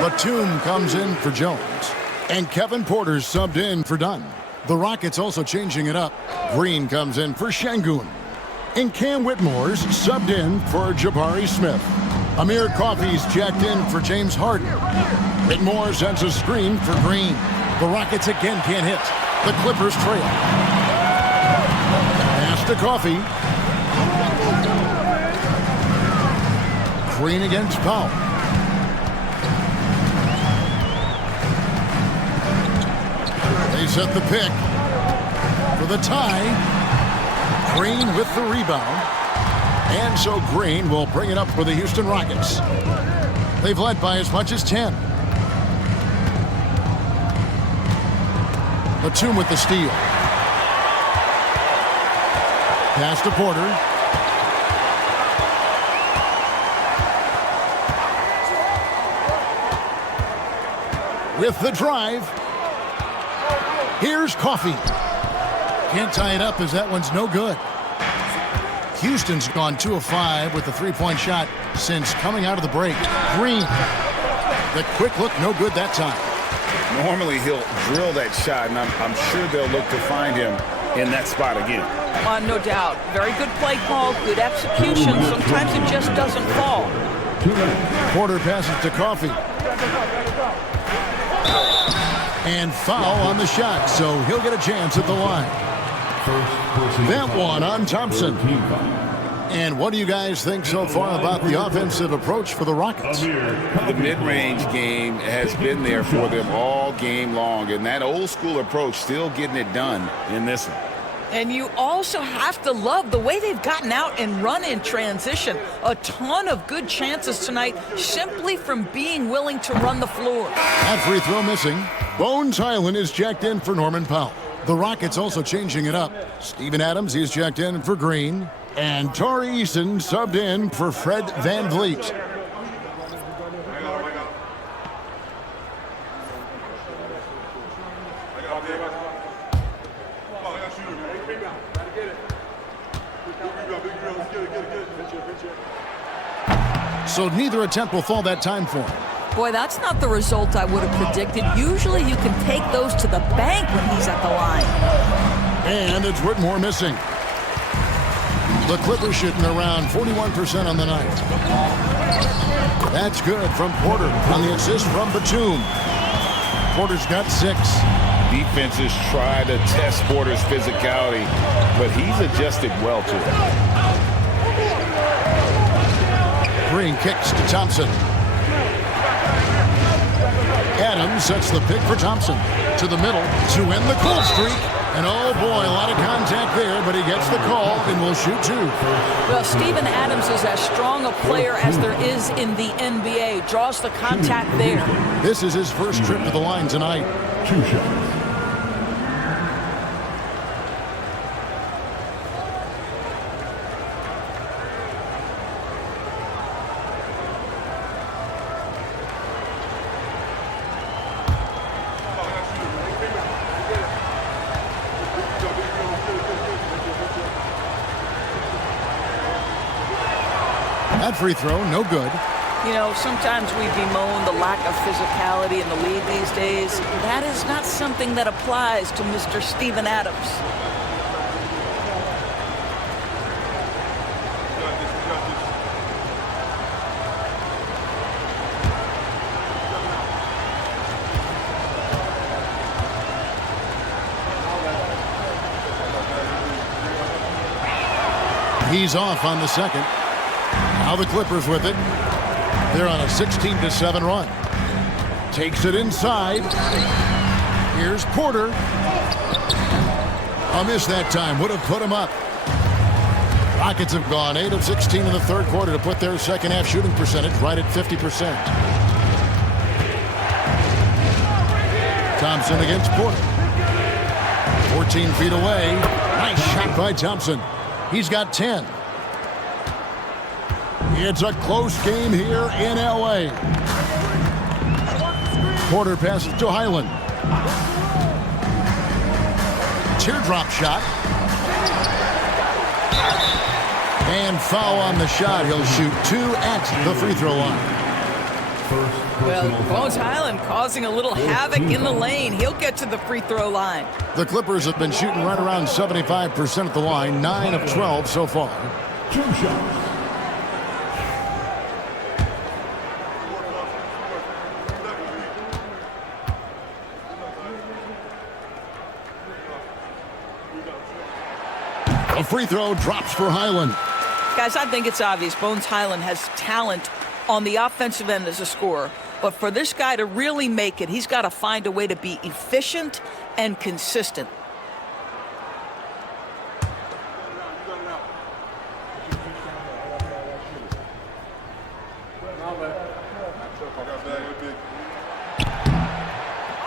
Batum comes in for Jones. And Kevin Porter's subbed in for Dunn. The Rockets also changing it up. Green comes in for Şengün. And Cam Whitmore's subbed in for Jabari Smith. Amir Coffey's jacked in for James Harden. Whitmore sends a screen for Green. The Rockets again can't hit. The Clippers trail. Pass to Coffey. Green against Powell. They set the pick for the tie. Green with the rebound. And so Green will bring it up for the Houston Rockets. They've led by as much as 10. Batum with the steal. Pass to Porter. With the drive. Here's Coffey. Can't tie it up as that one's no good. Houston's gone 2 of 5 with the three-point shot since coming out of the break. Green. The quick look, no good that time. Normally he'll drill that shot, and I'm sure they'll look to find him in that spot again. No doubt. Very good play call, good execution. Sometimes it just doesn't fall. Porter passes to Coffey. And foul on the shot, so he'll get a chance at the line. That one on Thompson. And what do you guys think so far about the offensive approach for the Rockets? The mid-range game has been there for them all game long, and that old-school approach still getting it done in this one. And you also have to love the way they've gotten out and run in transition. A ton of good chances tonight simply from being willing to run the floor. That free throw missing. Bones Highland is checked in for Norman Powell. The Rockets also changing it up. Steven Adams, he's checked in for Green. And Tari Eason subbed in for Fred Van Vliet. So neither attempt will fall that time for him. Boy, that's not the result I would have predicted. Usually you can take those to the bank when he's at the line. And it's Whitmore missing. The Clippers shooting around 41% on the night. That's good from Porter on the assist from Batum. Porter's got 6. Defenses try to test Porter's physicality, but he's adjusted well to it. Green kicks to Thompson. Adams sets the pick for Thompson. To the middle to end the cool streak. And oh boy, a lot of contact there, but he gets the call and will shoot 2. Well, Steven Adams is as strong a player as there is in the NBA. Draws the contact there. This is his first trip to the line tonight. 2 shots. That free throw, no good. You know, sometimes we bemoan the lack of physicality in the league these days. That is not something that applies to Mr. Steven Adams. He's off on the second. Now the Clippers with it. They're on a 16-7 run. Takes it inside. Here's Porter. A miss that time. Would have put him up. Rockets have gone 8 of 16 in the third quarter to put their second half shooting percentage right at 50%. Thompson against Porter. 14 feet away. Nice shot by Thompson. He's got 10. It's a close game here in L.A. Porter passes to Highland. Teardrop shot. And foul on the shot. He'll shoot 2 at the free throw line. Well, Bones Highland causing a little havoc in the lane. He'll get to the free throw line. The Clippers have been shooting right around 75% at the line, 9 of 12 so far. 2 shots. A free throw drops for Highland. Guys, I think it's obvious Bones Highland has talent on the offensive end as a scorer. But for this guy to really make it, he's got to find a way to be efficient and consistent.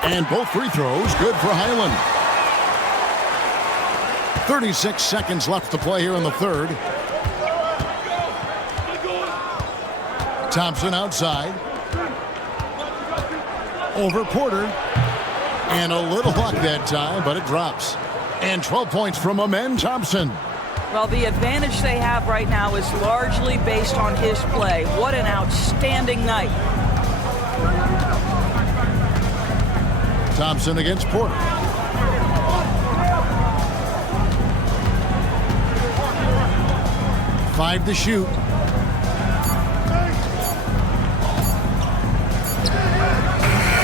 And both free throws good for Highland. 36 seconds left to play here in the third. Thompson outside. Over Porter. And a little luck that time, but it drops. And 12 points from Amen Thompson. Well, the advantage they have right now is largely based on his play. What an outstanding night. Thompson against Porter. Five to shoot.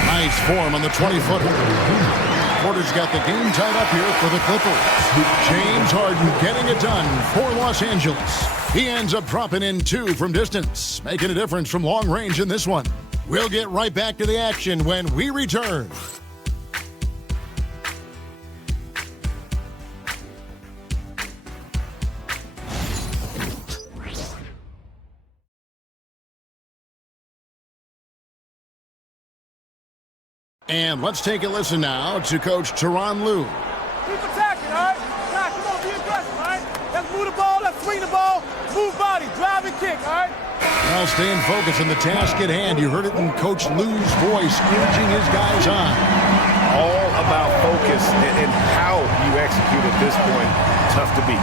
Nice form on the 20-footer. Porter's got the game tied up here for the Clippers. James Harden getting it done for Los Angeles. He ends up dropping in 2 from distance, making a difference from long range in this one. We'll get right back to the action when we return. And let's take a listen now to Coach Tyronn Lue. Keep attacking, all right? Nah, come on, be aggressive, all right? Let's move the ball, let's swing the ball, move body, drive and kick, all right? Well, staying focused on the task at hand. You heard it in Coach Lue's voice, urging his guys on. All about focus and how you execute at this point. Tough to beat.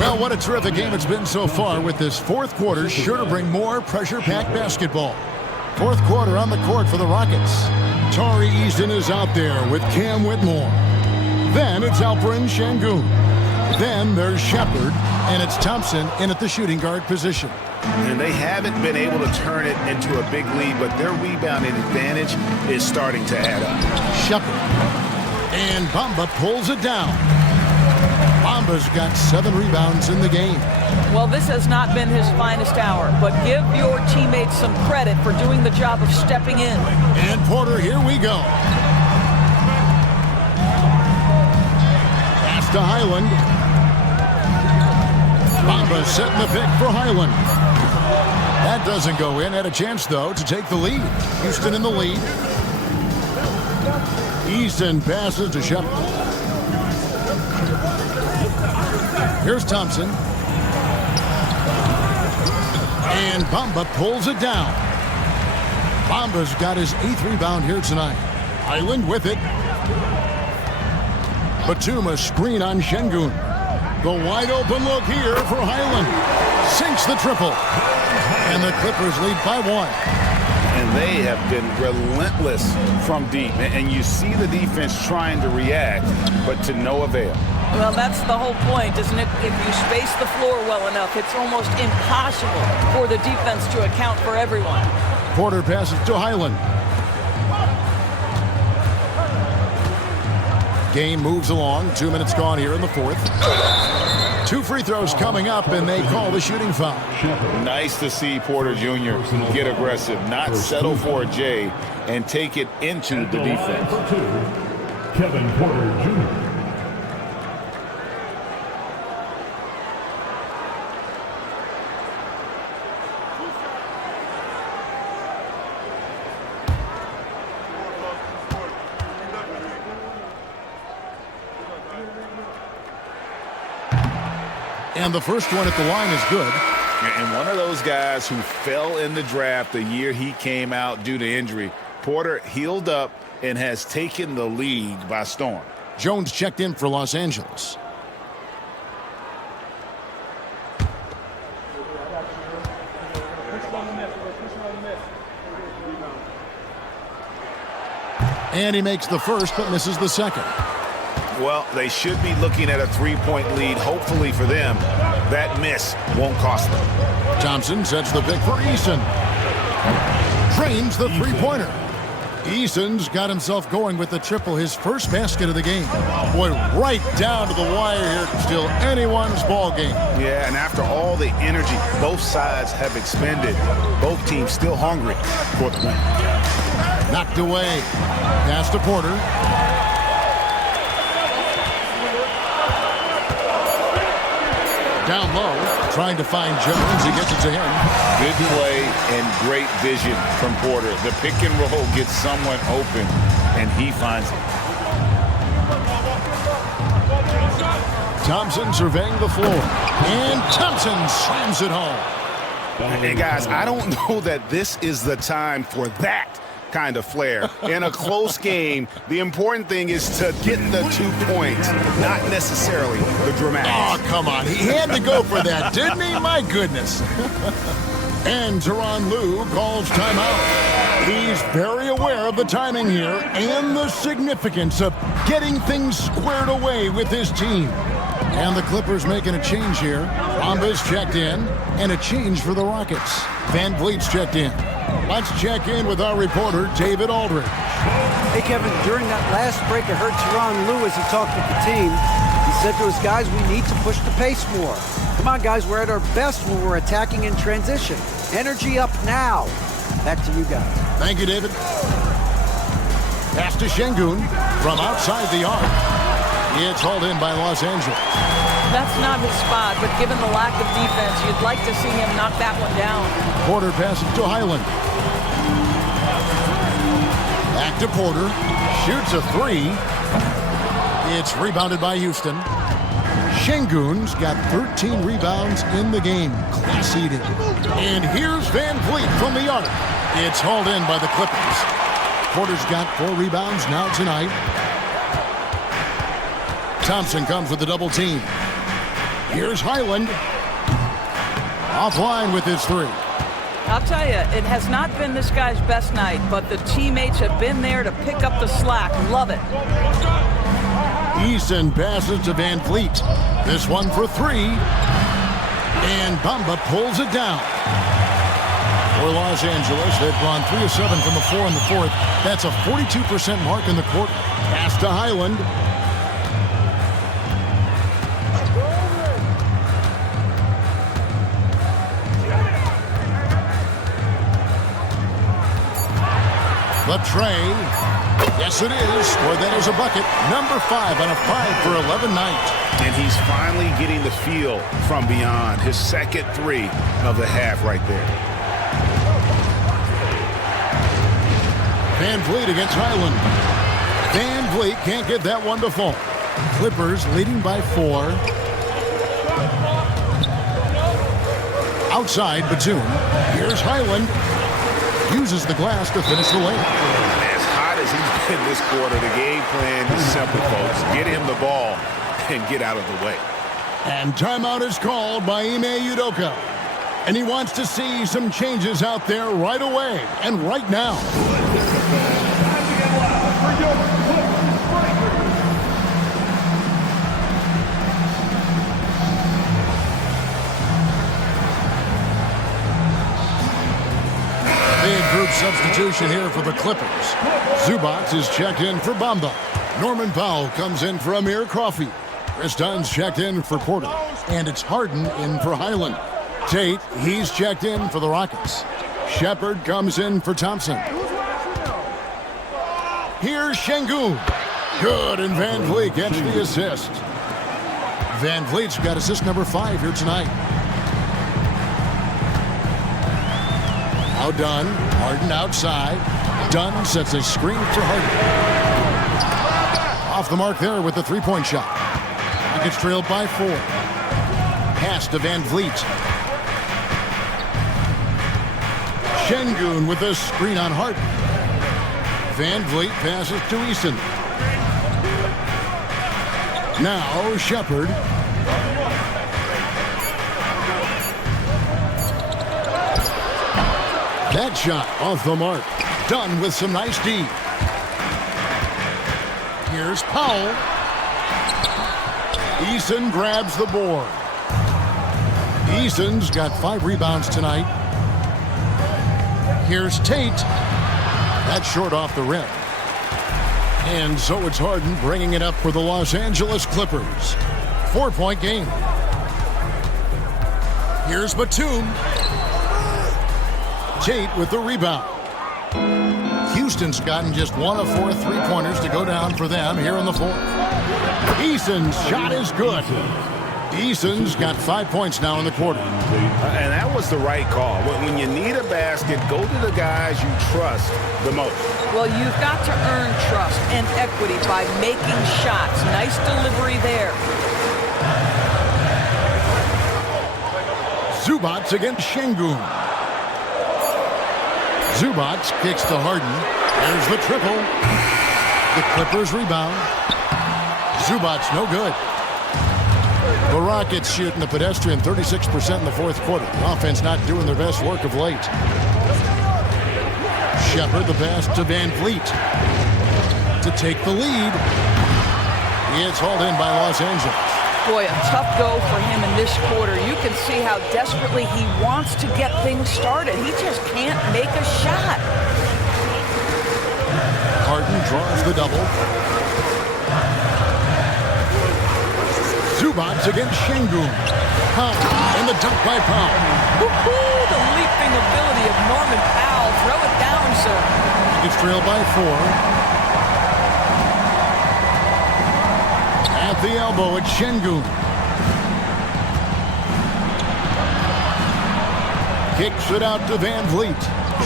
Well, what a terrific game it's been so far, with this fourth quarter sure to bring more pressure-packed basketball. Fourth quarter on the court for the Rockets. Tari Easton is out there with Cam Whitmore. Then it's Alperen Sengun. Then there's Shepard, and it's Thompson in at the shooting guard position. And they haven't been able to turn it into a big lead, but their rebounding advantage is starting to add up. Shepard. And Bamba pulls it down. Bamba's got 7 rebounds in the game. Well, this has not been his finest hour, but give your teammates some credit for doing the job of stepping in. And Porter, here we go. Pass to Highland. Bamba setting the pick for Highland. That doesn't go in. Had a chance, though, to take the lead. Houston in the lead. Easton passes to Shepard. Here's Thompson. And Bamba pulls it down. Bamba's got his 8th rebound here tonight. Highland with it. Batum a screen on Sengun. The wide open look here for Highland. Sinks the triple. And the Clippers lead by 1. And they have been relentless from deep. And you see the defense trying to react, but to no avail. Well, that's the whole point, isn't it? If you space the floor well enough, it's almost impossible for the defense to account for everyone. Porter passes to Highland. Game moves along. 2 minutes gone here in the fourth. 2 free throws coming up, and they call the shooting foul. Nice to see Porter Jr. get aggressive, not settle for a J, and take it into the defense. Kevin Porter Jr. And the first one at the line is good. And one of those guys who fell in the draft the year he came out due to injury. Porter healed up and has taken the league by storm. Jones checked in for Los Angeles. And he makes the first but misses the second. Well, they should be looking at a 3-point lead. Hopefully for them, that miss won't cost them. Thompson sets the pick for Eason. Drains the three-pointer. Eason's got himself going with the triple, his first basket of the game. Boy, right down to the wire here. Still anyone's ball game. Yeah, and after all the energy both sides have expended, both teams still hungry for the win. Knocked away. Pass to Porter. Down low, trying to find Jones. He gets it to him. Good play and great vision from Porter. The pick and roll gets someone open, and he finds it. Thompson surveying the floor. And Thompson slams it home. Hey, guys, I don't know that this is the time for that kind of flair. In a close game, the important thing is to get the 2 points, not necessarily the dramatics. Oh, come on. He had to go for that, didn't he? My goodness. And Tyronn Lue calls timeout. He's very aware of the timing here and the significance of getting things squared away with his team. And the Clippers making a change here. Rambis checked in, and a change for the Rockets. Van Vliet's checked in. Let's check in with our reporter, David Aldridge. Hey, Kevin, during that last break, I heard Tyronn Lue as he talked with the team. He said to his guys, we need to push the pace more. Come on, guys, we're at our best when we're attacking in transition. Energy up now. Back to you guys. Thank you, David. Pass to Şengün from outside the arc. It's hauled in by Los Angeles. That's not his spot, but given the lack of defense, you'd like to see him knock that one down. Porter passes to Highland. Back to Porter. Shoots a three. It's rebounded by Houston. Şengün's got 13 rebounds in the game. Class eating. And here's Van Vliet from the arc. It's hauled in by the Clippers. Porter's got 4 rebounds now tonight. Thompson comes with the double team. Here's Highland. Offline with his three. I'll tell you, it has not been this guy's best night, but the teammates have been there to pick up the slack. Love it. Eason passes to Van Vliet. This one for 3. And Bamba pulls it down. For Los Angeles, they've gone 3 of 7 from the floor in the fourth. That's a 42% mark in the quarter. Pass to Highland. The tray. Yes, it is. Or that is a bucket. Number 5 on a 5 for 11 night. And he's finally getting the feel from beyond. His second 3 of the half right there. Van Vliet against Highland. Van Vliet can't get that one to fall. Clippers leading by 4. Outside, Batum. Here's Highland. Uses the glass to finish the layup. As hot as he's been this quarter, the game plan is simple, folks. Get him the ball and get out of the way. And timeout is called by Ime Udoka. And he wants to see some changes out there right away and right now. Big group substitution here for the Clippers. Zubac is checked in for Bamba. Norman Powell comes in for Amir Coffey. Chris Dunn's checked in for Porter. And it's Harden in for Highland. Tate, he's checked in for the Rockets. Shepard comes in for Thompson. Here's Şengün. Good, and Van Vliet gets the assist. Van Vliet's got assist number 5 here tonight. Now Dunn. Harden outside. Dunn sets a screen for Harden. Off the mark there with the three-point shot. Rockets trailed by 4. Pass to Van Vliet. Şengün with a screen on Harden. Van Vliet passes to Eason. Now Shepard. That shot off the mark. Dunn with some nice D. Here's Powell. Eason grabs the board. Eason's got 5 rebounds tonight. Here's Tate. That's short off the rim. And so it's Harden bringing it up for the Los Angeles Clippers. 4-point game. Here's Batum. Tate with the rebound. Houston's gotten just 1 of 4 3-pointers to go down for them here in the 4th. Eason's shot is good. Eason's got 5 points now in the quarter. And that was the right call. When you need a basket, go to the guys you trust the most. Well, you've got to earn trust and equity by making shots. Nice delivery there. Zubac against Şengün. Zubac kicks to Harden. There's the triple. The Clippers rebound. Zubac no good. The Rockets shooting the pedestrian 36% in the 4th quarter. The offense not doing their best work of late. Shepard the pass to Van Vliet to take the lead. It's hauled in by Los Angeles. Boy, a tough go for him in this quarter. You can see how desperately he wants to get things started. He just can't make a shot. Harden draws the double. Zubac against Şengün. Powell and the dunk by Powell. Woo-hoo, the leaping ability of Norman Powell. Throw it down, sir. It's trailed by 4. At the elbow, it's Şengün. Kicks it out to Van Vliet.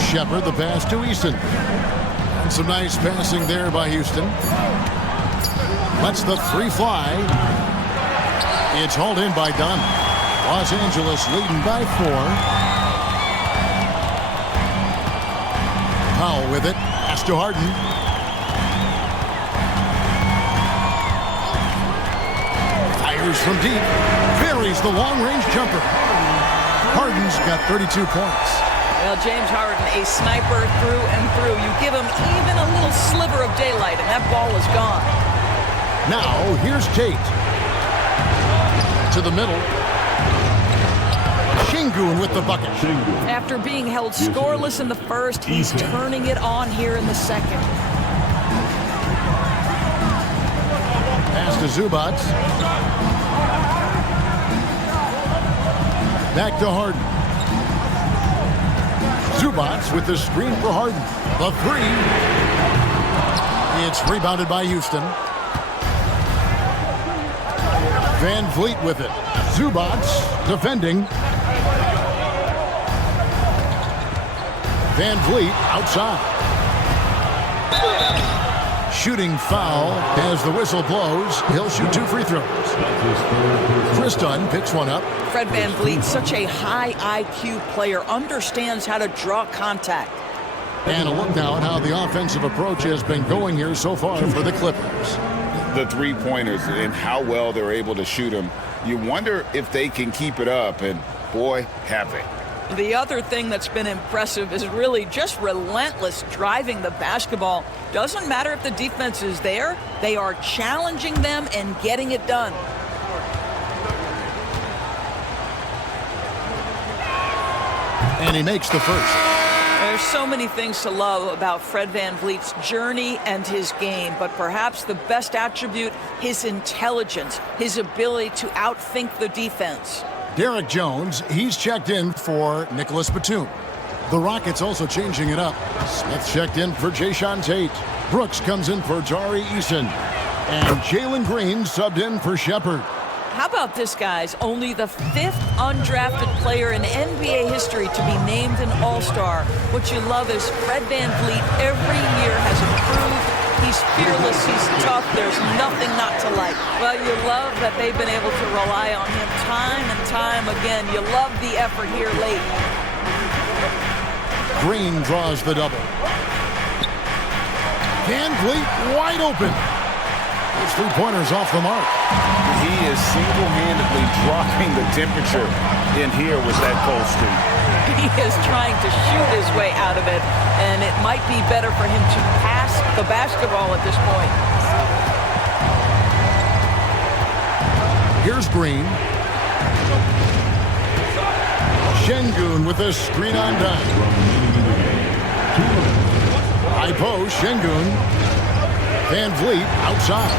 Shepard the pass to Eason. And some nice passing there by Houston. Lets the 3 fly. It's hauled in by Dunn. Los Angeles leading by 4. Powell with it. Pass to Harden. Fires from deep. Buries the long-range jumper. Harden's got 32 points. Well, James Harden, a sniper through and through. You give him even a little sliver of daylight, and that ball is gone. Now, here's Tate. To the middle. Şengün with the bucket. After being held scoreless in the first, he's turning it on here in the second. Pass to Zubac. Back to Harden. Zubac with the screen for Harden. The 3. It's rebounded by Houston. Van Vliet with it. Zubac defending. Van Vliet outside. Shooting foul as the whistle blows. He'll shoot 2 free throws. Chris Dunn picks one up. Fred Van Vliet, such a high IQ player, understands how to draw contact. And a look now at how the offensive approach has been going here so far for the Clippers. The 3-pointers and how well they're able to shoot them. You wonder if they can keep it up, and boy, have they. The other thing that's been impressive is really just relentless driving the basketball. Doesn't matter if the defense is there, they are challenging them and getting it done. And he makes the first. There's so many things to love about Fred VanVleet's journey and his game, but perhaps the best attribute, his intelligence, his ability to outthink the defense. Derek Jones, he's checked in for Nicholas Batum. The Rockets also changing it up. Smith checked in for Jayshawn Tate. Brooks comes in for Tari Eason. And Jalen Green subbed in for Shepard. How about this, guys? Only the 5th undrafted player in NBA history to be named an All-Star. What you love is Fred VanVleet every year has improved. He's fearless, he's tough, there's nothing not to like. But you love that they've been able to rely on him time and time again. You love the effort here late. Green draws the double. VanVleet wide open. His three-pointer's off the mark. He is single-handedly dropping the temperature in here with that cold streak. He is trying to shoot his way out of it, and it might be better for him to pass the basketball at this point. Here's Green. Şengün with a screen on dime. High post, Şengün. VanVleet outside.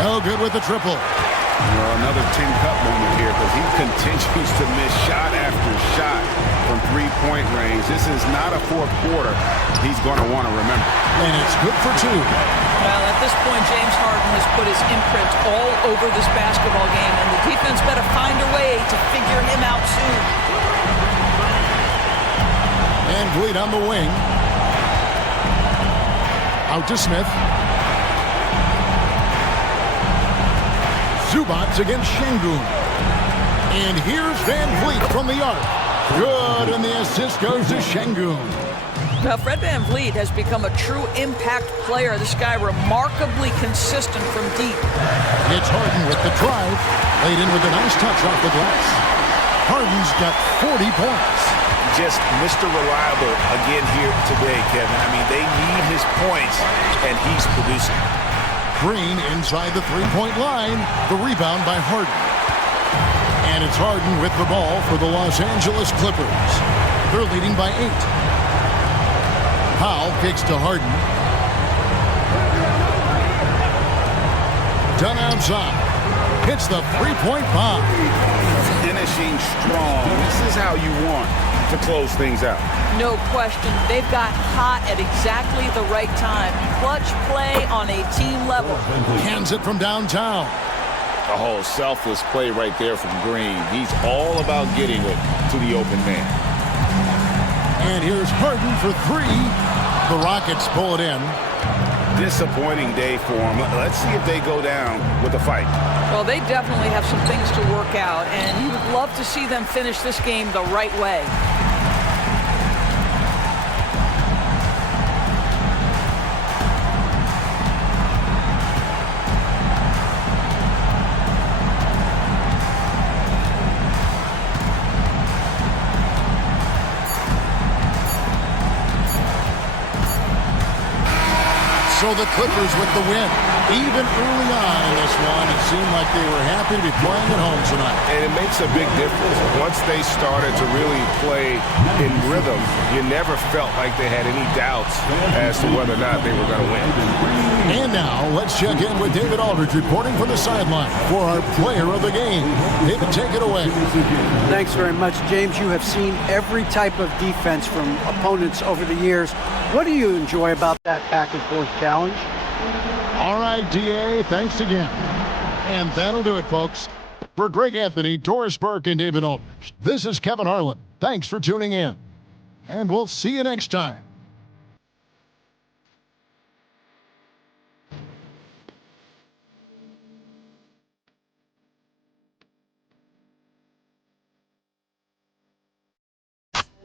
No good with the triple. Well, another tin cup moment here because he continues to miss shot after shot from three-point range. This is not a fourth quarter he's going to want to remember. And it's good for 2. Well, at this point, James Harden has put his imprint all over this basketball game, and the defense better find a way to figure him out soon. VanVleet on the wing. Out to Smith. Zubac against Şengün. And here's VanVleet from the arc. Good, and the assist goes to Şengün. Now, Fred VanVleet has become a true impact player. This guy remarkably consistent from deep. It's Harden with the drive. Laid in with a nice touch off the glass. Harden's got 40 points. Just Mr. Reliable again here today, Kevin. I mean, they need his points, and he's producing. Green inside the three-point line. The rebound by Harden. And it's Harden with the ball for the Los Angeles Clippers. They're leading by 8. Powell kicks to Harden. Done outside. Hits the three-point bomb. Finishing strong. This is how you want to close things out. No question. They've got hot at exactly the right time. Clutch play on a team level. Hands it from downtown. A whole selfless play right there from Green. He's all about getting it to the open man. And here's Harden for 3. The Rockets pull it in. Disappointing day for him. Let's see if they go down with a fight. Well, they definitely have some things to work out, and you would love to see them finish this game the right way. So the Clippers with the win. Even early on in this one, it seemed like they were happy to be playing at home tonight. And it makes a big difference. Once they started to really play in rhythm, you never felt like they had any doubts as to whether or not they were going to win. And now, let's check in with David Aldridge reporting from the sideline for our player of the game. David, take it away. Thanks very much, James. You have seen every type of defense from opponents over the years. What do you enjoy about that back-and-forth challenge? All right, DA, thanks again. And that'll do it, folks. For Greg Anthony, Doris Burke, and David Aldridge, this is Kevin Harlan. Thanks for tuning in. And we'll see you next time.